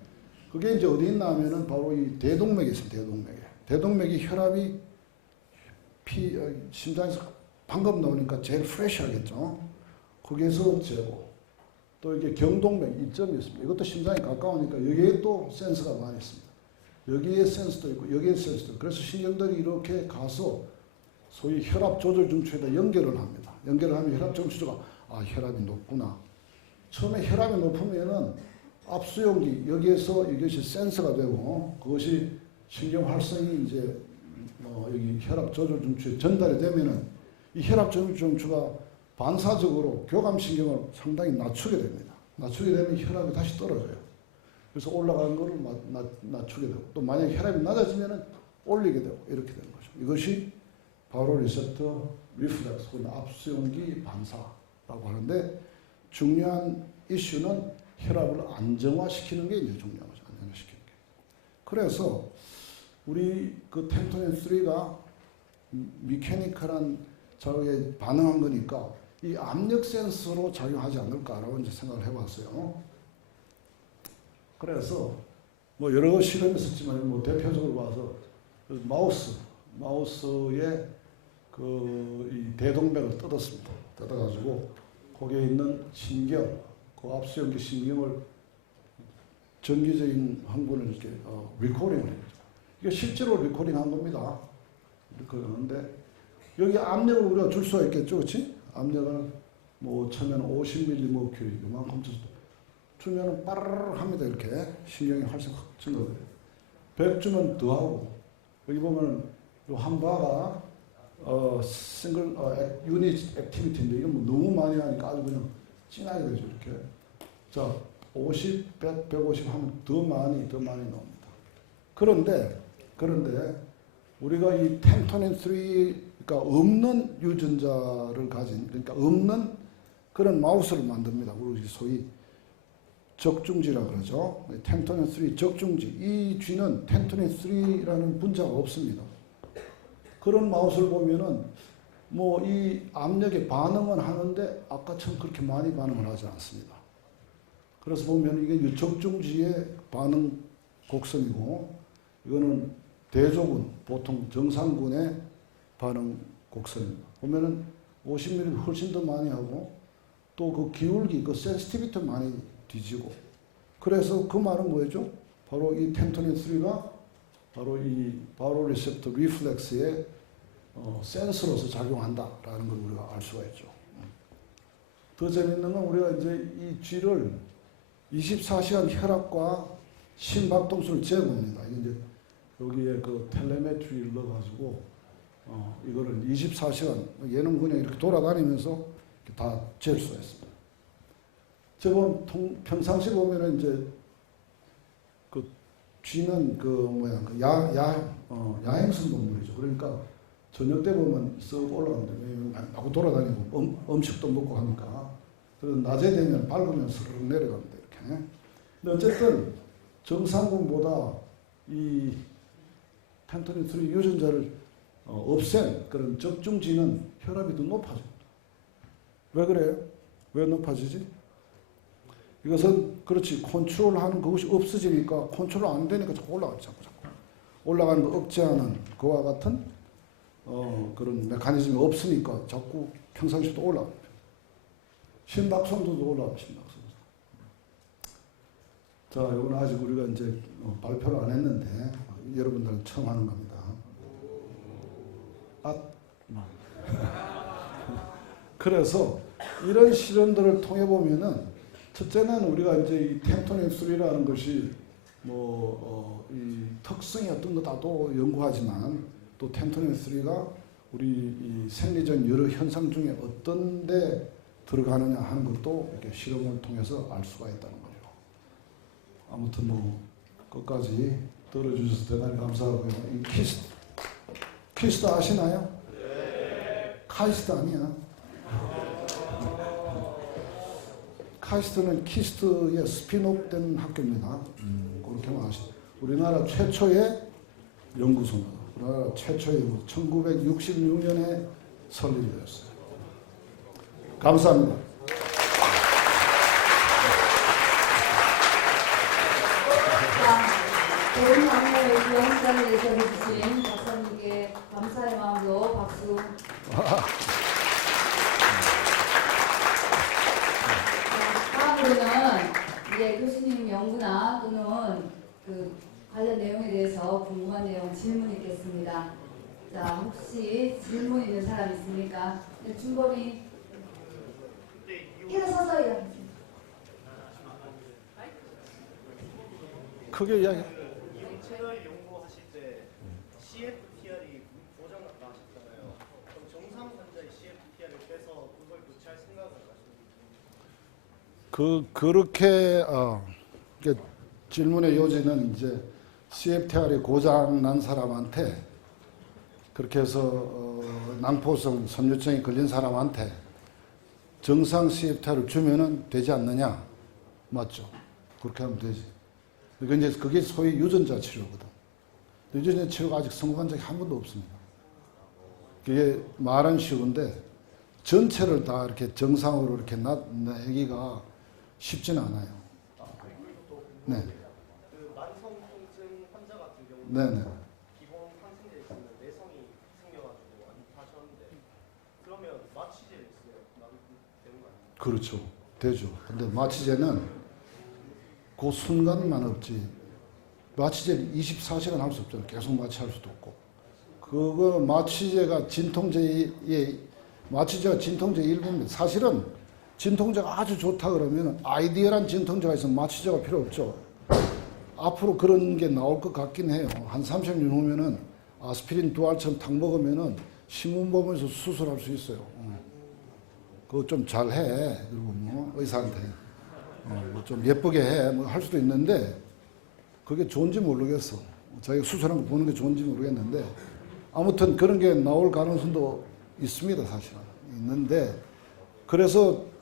그게 이제 어디 있나 하면은 바로 이 대동맥에 있습니다. 대동맥이 혈압이 심장에서 방금 나오니까 제일 프레시하겠죠. 거기에서 재고 또 이게 경동맥 이점이 있습니다. 이것도 심장에 가까우니까 여기에 또 센서가 많이 있습니다. 여기에 센서도 있고 여기에 센서도 있고 그래서 신경들이 이렇게 가서 소위 혈압 조절 중추에다 연결을 합니다. 연결을 하면 혈압 중추가 혈압이 높구나. 처음에 혈압이 높으면은 압수용기 여기에서 이것이 센서가 되고 그것이 신경 활성이 이제 여기 혈압 조절 중추에 전달이 되면은 이 혈압 조절 중추가 반사적으로 교감신경을 상당히 낮추게 됩니다. 낮추게 되면 혈압이 다시 떨어져요. 그래서 올라가는 거를 낮추게 되고, 또 만약에 혈압이 낮아지면은 올리게 되고, 이렇게 되는 거죠. 이것이 바로 리셉터 리플렉스, 혹은 압수용기 반사라고 하는데, 중요한 이슈는 혈압을 안정화시키는 게 이제 중요한 거죠. 안정화시키는 게. 그래서 우리 그 텐토닌 3가 미케니컬한 작용에 반응한 거니까 이 압력 센서로 작용하지 않을까라고 이제 생각을 해봤어요. 그래서 뭐 여러 실험했었지만 뭐 대표적으로 봐서 그 마우스의 그 이 대동맥을 뜯었습니다. 뜯어가지고 거기에 있는 신경, 그 압수연기 신경을 전기적인 흥분을 이렇게 리코딩을 했죠. 이게 실제로 리코딩한 겁니다. 리코딩하는데 여기 압력을 우리가 줄 수가 있겠죠, 그렇지? 압력을 뭐 처음에는 50mMq 이만큼 주면은 빠르르 합니다. 이렇게 신경이 활성 확 증가돼요. 100 주면 더 하고, 여기 보면은 요 한 바가 싱글 유닛 액티비티인데 이건 뭐 너무 많이 하니까 아주 그냥 진하게 되죠. 이렇게. 자, 50, 100, 150 하면 더 많이 나옵니다. 그런데 우리가 이 텐토닌 3, 그러니까 없는 유전자를 가진, 그러니까 없는 그런 마우스를 만듭니다. 우리 소위 적중지라 그러죠. 텐토닌 3 적중지. 이 쥐는 텐토닌 3라는 분자가 없습니다. 그런 마우스를 보면은 뭐 이 압력에 반응은 하는데 아까처럼 그렇게 많이 반응을 하지 않습니다. 그래서 보면 이게 적중지의 반응 곡선이고, 이거는 대조군, 보통 정상군의 반응 곡선입니다. 보면은 50mm 훨씬 더 많이 하고, 또 그 기울기, 그 센시티비티 많이 뒤지고, 그래서 그 말은 뭐였죠? 바로 이 텐토닌 3가 바로 이 바로 리셉터 리플렉스의 센서로서 작용한다라는 걸 우리가 알 수가 있죠. 더 재밌는 건 우리가 이제 이 쥐를 24시간 혈압과 심박동수를 재봅니다. 이제 여기에 그 텔레메트리를 넣어가지고 이거를 24시간, 얘는 그냥 이렇게 돌아다니면서 이렇게 다 잴 수가 있습니다. 저번 평상시 보면은 이제 그 쥐는 그 뭐야 그 야행성 동물이죠. 그러니까 저녁 때 보면 쓱 올라가는데 하고 돌아다니고 음식도 먹고 하니까, 그래서 낮에 되면 밟으면 스르륵 내려갑니다. 이렇게. 근데 어쨌든 정상군보다 이 텐토닌 3 유전자를 없앤 그런 적중지는 혈압이 더 높아집니다. 왜 그래요? 왜 높아지지? 이것은 그렇지, 컨트롤하는 그것이 없어지니까, 컨트롤 안 되니까 자꾸 올라가죠. 자꾸 올라가는 거 억제하는 그와 같은 그런 메커니즘이 없으니까 자꾸 평상시도 올라갑니다. 심박송도도 올라가고, 심박송도. 자, 이건 아직 우리가 이제 발표를 안 했는데 여러분들은 처음 하는 겁니다. 그래서 이런 실험들을 통해 보면은, 첫째는 우리가 이제 이 텐토닌 3라는 것이 이 특성이 어떤 거다도 연구하지만, 또 텐토닌 3가 우리 이 생리적 여러 현상 중에 어떤 데 들어가느냐 하는 것도 이렇게 실험을 통해서 알 수가 있다는 거죠. 아무튼 뭐 끝까지 들어주셔서 대단히 감사하고요. 이 키스트 아시나요? 네. 카이스트 아니야. 카이스트는 키스트의 스피노프된 학교입니다. 그렇게만 아시죠. 우리나라 최초의 연구소입니다. 우리나라 최초의 1966년에 설립이 되었어요. 감사합니다. 좋은 강의를 위해 현장에 내셔주신 박사님께 감사의 마음으로 박수. 다음으로는 이제 교수님 연구나 또는 그 관련 내용에 대해서 궁금한 내용 질문 있겠습니다. 자, 혹시 질문 있는 사람 있습니까? 네, 준범이 일어서서 일어나세요. 크게 이야기. 이 채널 연구하실 때 CFTR이 그렇게 질문의 요지는 이제 CFTR이 고장 난 사람한테 그렇게 해서 낭포성 섬유증이 걸린 사람한테 정상 CFTR을 주면은 되지 않느냐? 맞죠? 그렇게 하면 되지. 그러니까 이제 그게 소위 유전자 치료거든. 유전자 치료가 아직 성공한 적이 한 번도 없습니다. 그게 말은 쉬운데 전체를 다 이렇게 정상으로 이렇게 내기가 쉽지는 않아요. 네. 그 만성 통증 환자 같은 경우는 네네. 기본 항생제 있으면 내성이 생겨가지고 안 하셨는데 그러면 마취제를 있어요. 나도 되는 거 아니에요? 그렇죠. 되죠. 근데 마취제는 그 순간만 없지. 마취제를 24시간 할 수 없잖아요. 계속 마취할 수도 없고. 그거 마취제가 진통제의 일부입니다. 사실은 진통제가 아주 좋다 그러면 아이디어란 진통제가 있으면 마취제가 필요 없죠. 앞으로 그런 게 나올 것 같긴 해요. 한 30년 후면은 아스피린 두 알처럼 탁 먹으면은 신문 보면서 수술할 수 있어요. 그거 좀 잘해. 그리고 뭐 의사한테 뭐 좀 예쁘게 해. 뭐 할 수도 있는데 그게 좋은지 모르겠어. 자기가 수술한 거 보는 게 좋은지 모르겠는데 아무튼 그런 게 나올 가능성도 있습니다. 사실은 있는데 그래서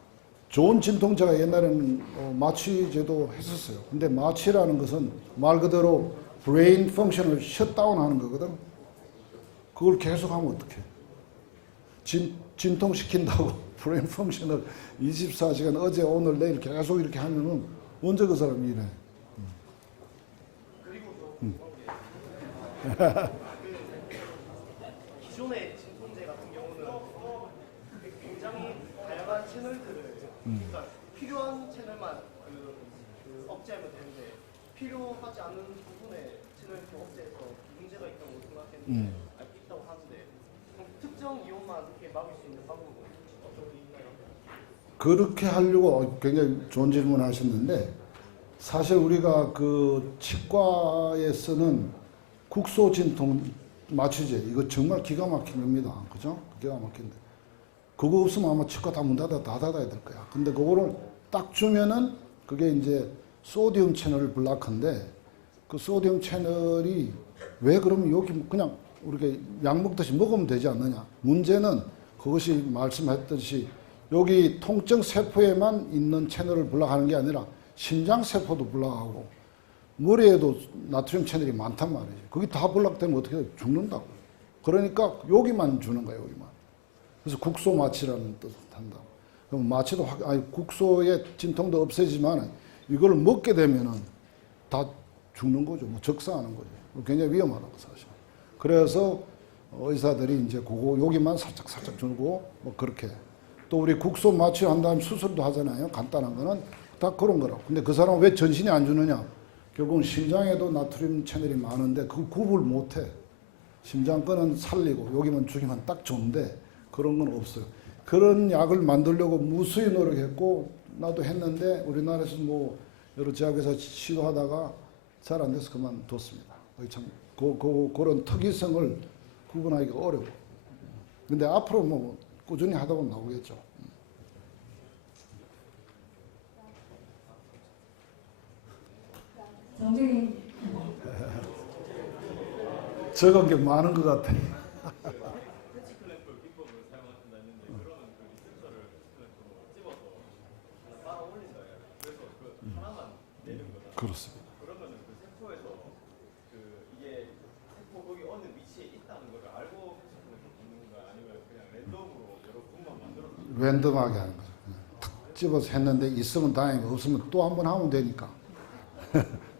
좋은 진통제가 옛날에는 마취제도 했었어요. 근데 마취라는 것은 말 그대로 브레인 펑션을 셧다운하는 거거든. 그걸 계속하면 어떡해? 진통시킨다고 브레인 펑션을 24시간 어제 오늘 내일 계속 이렇게 하면은 언제 그 사람이 이래? 기존의 진통제 같은 경우는 굉장히 다양한 채널들을 그러니까 필요한 채널만 그 억제하면 되는데 필요하지 않은 부분의 채널을 억제해서 문제가 있다고 생각했는데 있다고 하는데 그럼 특정 이온만 이렇게 막을 수 있는 방법은 어떤 게 있나요? 그렇게 하려고 굉장히 좋은 질문 하셨는데 사실 우리가 그 치과에 쓰는 국소 진통 마취제 이거 정말 기가 막힌 겁니다. 그죠? 기가 막힌데 그거 없으면 아마 치과 다 문 닫아야 될 거야. 근데 그거를 딱 주면은 그게 이제 소디움 채널 블락인데 그 소디움 채널이 왜 그러면 여기 그냥 우리가 약 먹듯이 먹으면 되지 않느냐. 문제는 그것이 말씀했듯이 여기 통증 세포에만 있는 채널을 블락하는 게 아니라 심장 세포도 블락하고 머리에도 나트륨 채널이 많단 말이죠. 그게 다 블락되면 어떻게 돼? 죽는다고. 그러니까 여기만 주는 거예요, 여기만. 그래서 국소 마취라는 뜻을 한다. 그럼 마취도 국소의 진통도 없애지만 이걸 먹게 되면은 다 죽는 거죠. 뭐 적사하는 거죠. 굉장히 위험하다고 사실. 그래서 의사들이 이제 그거 여기만 살짝 주고 뭐 그렇게. 또 우리 국소 마취한 다음 수술도 하잖아요. 간단한 거는 다 그런 거라고. 근데 그 사람은 왜 전신에 안 주느냐? 결국은 심장에도 나트륨 채널이 많은데 그 구분을 못 해. 심장 거는 살리고 여기만 죽이면 딱 좋은데 그런 건 없어요. 그런 약을 만들려고 무수히 노력했고 나도 했는데 우리나라에서 뭐 여러 제약회사 시도하다가 잘 안 돼서 그만뒀습니다. 참 그런 특이성을 구분하기가 어려워. 근데 앞으로 뭐 꾸준히 하다 보면 나오겠죠. 정빈이 적은 게 많은 것 같아. 그렇습니다. 그러면은 그 세포에서 그 이게 세포 거기 어느 위치에 있다는 걸 알고 있는 건가 아니면 그냥 랜덤으로 여러 분만 만들어서 랜덤하게 하는 거죠. 탁 집어서 했는데 있으면 다행이고 없으면 또 한 번 하면 되니까.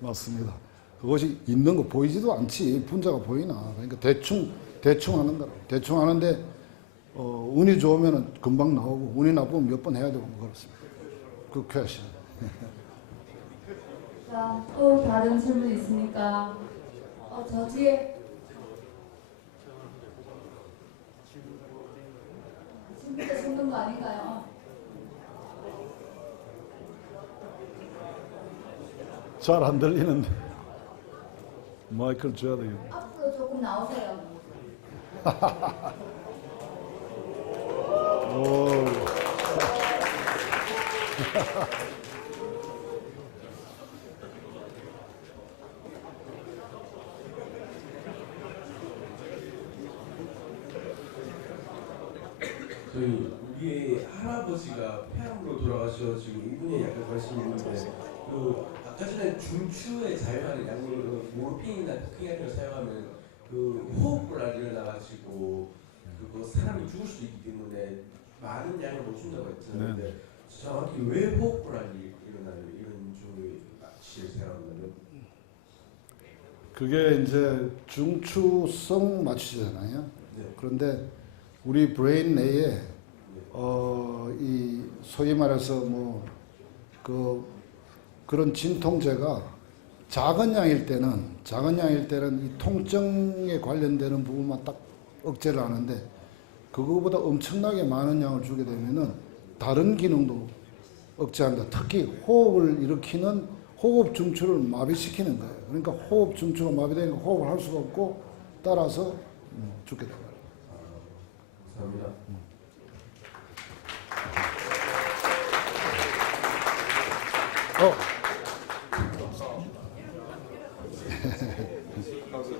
맞습니다. 그것이 있는 거 보이지도 않지. 분자가 보이나. 그러니까 대충 하는 거라. 대충 하는데 운이 좋으면 금방 나오고 운이 나쁘면 몇 번 해야 되고 그렇습니다. 그 퀘션. 자, 또 다른 질문 있습니까? 저 뒤에 지금부터 죽는 거 아닌가요? 잘 안 들리는데. 마이크를 줘야 되겠네. 앞으로 조금 나오세요. 오. 저희 우리의 할아버지가 폐암으로 돌아가셔가지고 이 분야에 약간 관심이 있는데 그 아까 전에 중추에 사용하는 약물 그 모르핀이나 코카인을 사용하면 그 호흡곤란이 일어나가지고 그거 사람이 죽을 수도 있기 때문에 많은 양을 못 준다고 했었는데 정확히 왜 호흡곤란이 일어나는 이런 종류의 마취를 사용하면 그게 이제 중추성 마취잖아요. 네. 그런데 우리 브레인 내에 이 소위 말해서 뭐 그런 진통제가 작은 양일 때는 이 통증에 관련되는 부분만 딱 억제를 하는데 그거보다 엄청나게 많은 양을 주게 되면은 다른 기능도 억제한다. 특히 호흡을 일으키는 호흡 중추를 마비시키는 거예요. 그러니까 호흡 중추가 마비되니까 호흡을 할 수가 없고 따라서 죽게 됩니다. 감사합니다.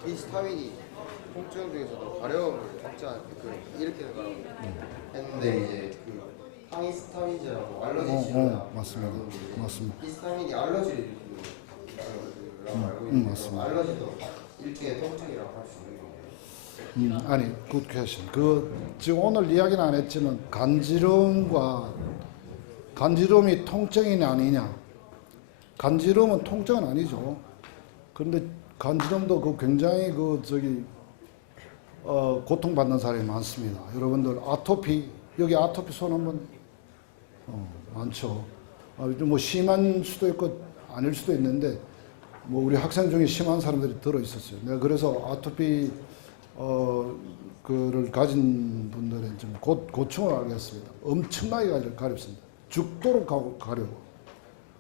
히스타민이 통증 중에서도 가려움을 억제하는 이렇게 했는데 이제 그 항히스타민제라고 알러지 치료나 맞습니다. 히스타민이 알러지를 일으키는 거라고 알고 있는데 맞습니다. 알러지도 일종의 통증이라고 할 수 있는 거예요. 아니, 굿 퀘션. 지금 오늘 이야기는 안 했지만 간지럼이 통증이냐 아니냐. 간지럼은 통증은 아니죠. 그런데 간지럼도 굉장히 고통받는 사람이 많습니다. 여러분들 여기 아토피 손 한번 많죠. 뭐 심한 수도 있고 아닐 수도 있는데 뭐 우리 학생 중에 심한 사람들이 들어 있었어요. 내가 그래서 아토피 그를 가진 분들은 좀 고충을 알겠습니다. 엄청나게 가렵습니다. 죽도록 가려고.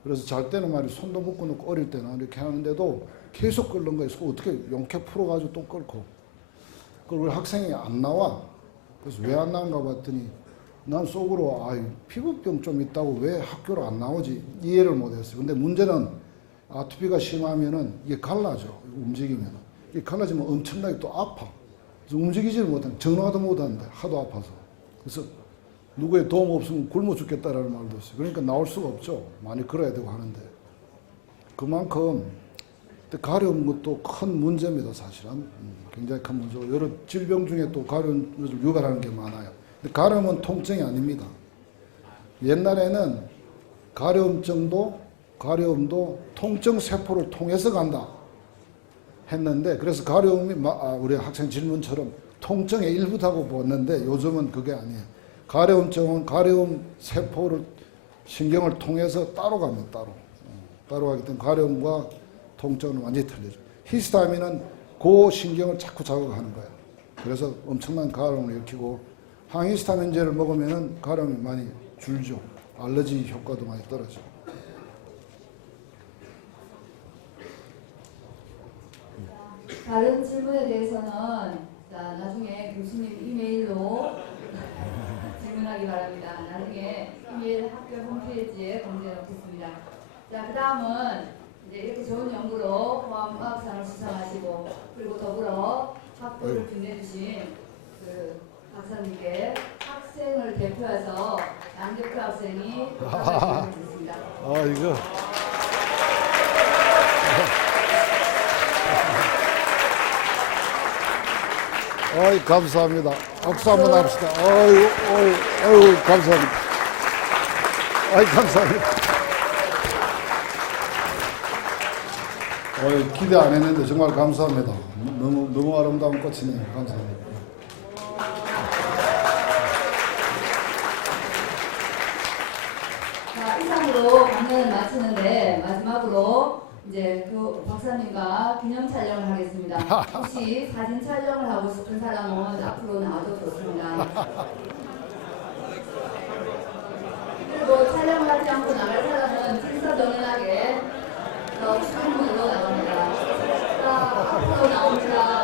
그래서 잘 때는 말이 손도 묶어 놓고 어릴 때는 이렇게 하는데도 계속 끓는 거예요. 어떻게 용케 풀어가지고 또 끓고. 그걸 우리 학생이 안 나와. 그래서 왜 안 나온가 봤더니 난 속으로 피부병 좀 있다고 왜 학교로 안 나오지 이해를 못했어요. 근데 문제는 아토피가 심하면은 이게 갈라져. 움직이면 이게 갈라지면 엄청나게 또 아파. 그래서 움직이지를 못하는 전화도 못하는데 하도 아파서. 그래서 누구의 도움 없으면 굶어 죽겠다라는 말도 있어요. 그러니까 나올 수가 없죠. 많이 걸어야 되고 하는데 그만큼 가려운 것도 큰 문제입니다. 사실은 굉장히 큰 문제고 여러 질병 중에 또 가려움을 유발하는 게 많아요. 근데 가려움은 통증이 아닙니다. 옛날에는 가려움도 통증 세포를 통해서 간다 했는데 그래서 가려움이 우리 학생 질문처럼 통증의 일부라고 보았는데 요즘은 그게 아니에요. 가려움증은 가려움 세포를 신경을 통해서 따로 갑니다. 따로 가기 때문에 가려움과 통증은 완전히 틀리죠. 히스타민은 그 신경을 자꾸 자극하는 거예요. 그래서 엄청난 가려움을 일으키고 항히스타민제를 먹으면 가려움이 많이 줄죠. 알러지 효과도 많이 떨어지고. 다른 질문에 대해서는 나중에 교수님 이메일로 질문하기 바랍니다. 나중에 이메일 학교 홈페이지에 공지해 놓겠습니다. 자, 그 다음은 이제 이렇게 좋은 연구로 포함과학상을 수상하시고 그리고 더불어 학교를 빛내주신 그 박사님께 학생을 대표해서 양대표 학생이 박사를 드리겠습니다. 이거. 감사합니다. 박수 한번 합시다. 감사합니다. 감사합니다. 기대 안 했는데 정말 감사합니다. 너무 아름다운 꽃이네요. 감사합니다. 자, 이상으로 강연을 마치는데 마지막으로 이제 그 박사님과 기념 촬영을 하겠습니다. 혹시 사진 촬영을 하고 싶은 사람은 앞으로 나와도 좋습니다. 그리고 촬영을 하지 않고 나갈 사람은 진서동연하게 출입문으로 나갑니다. 자, 앞으로 나옵니다.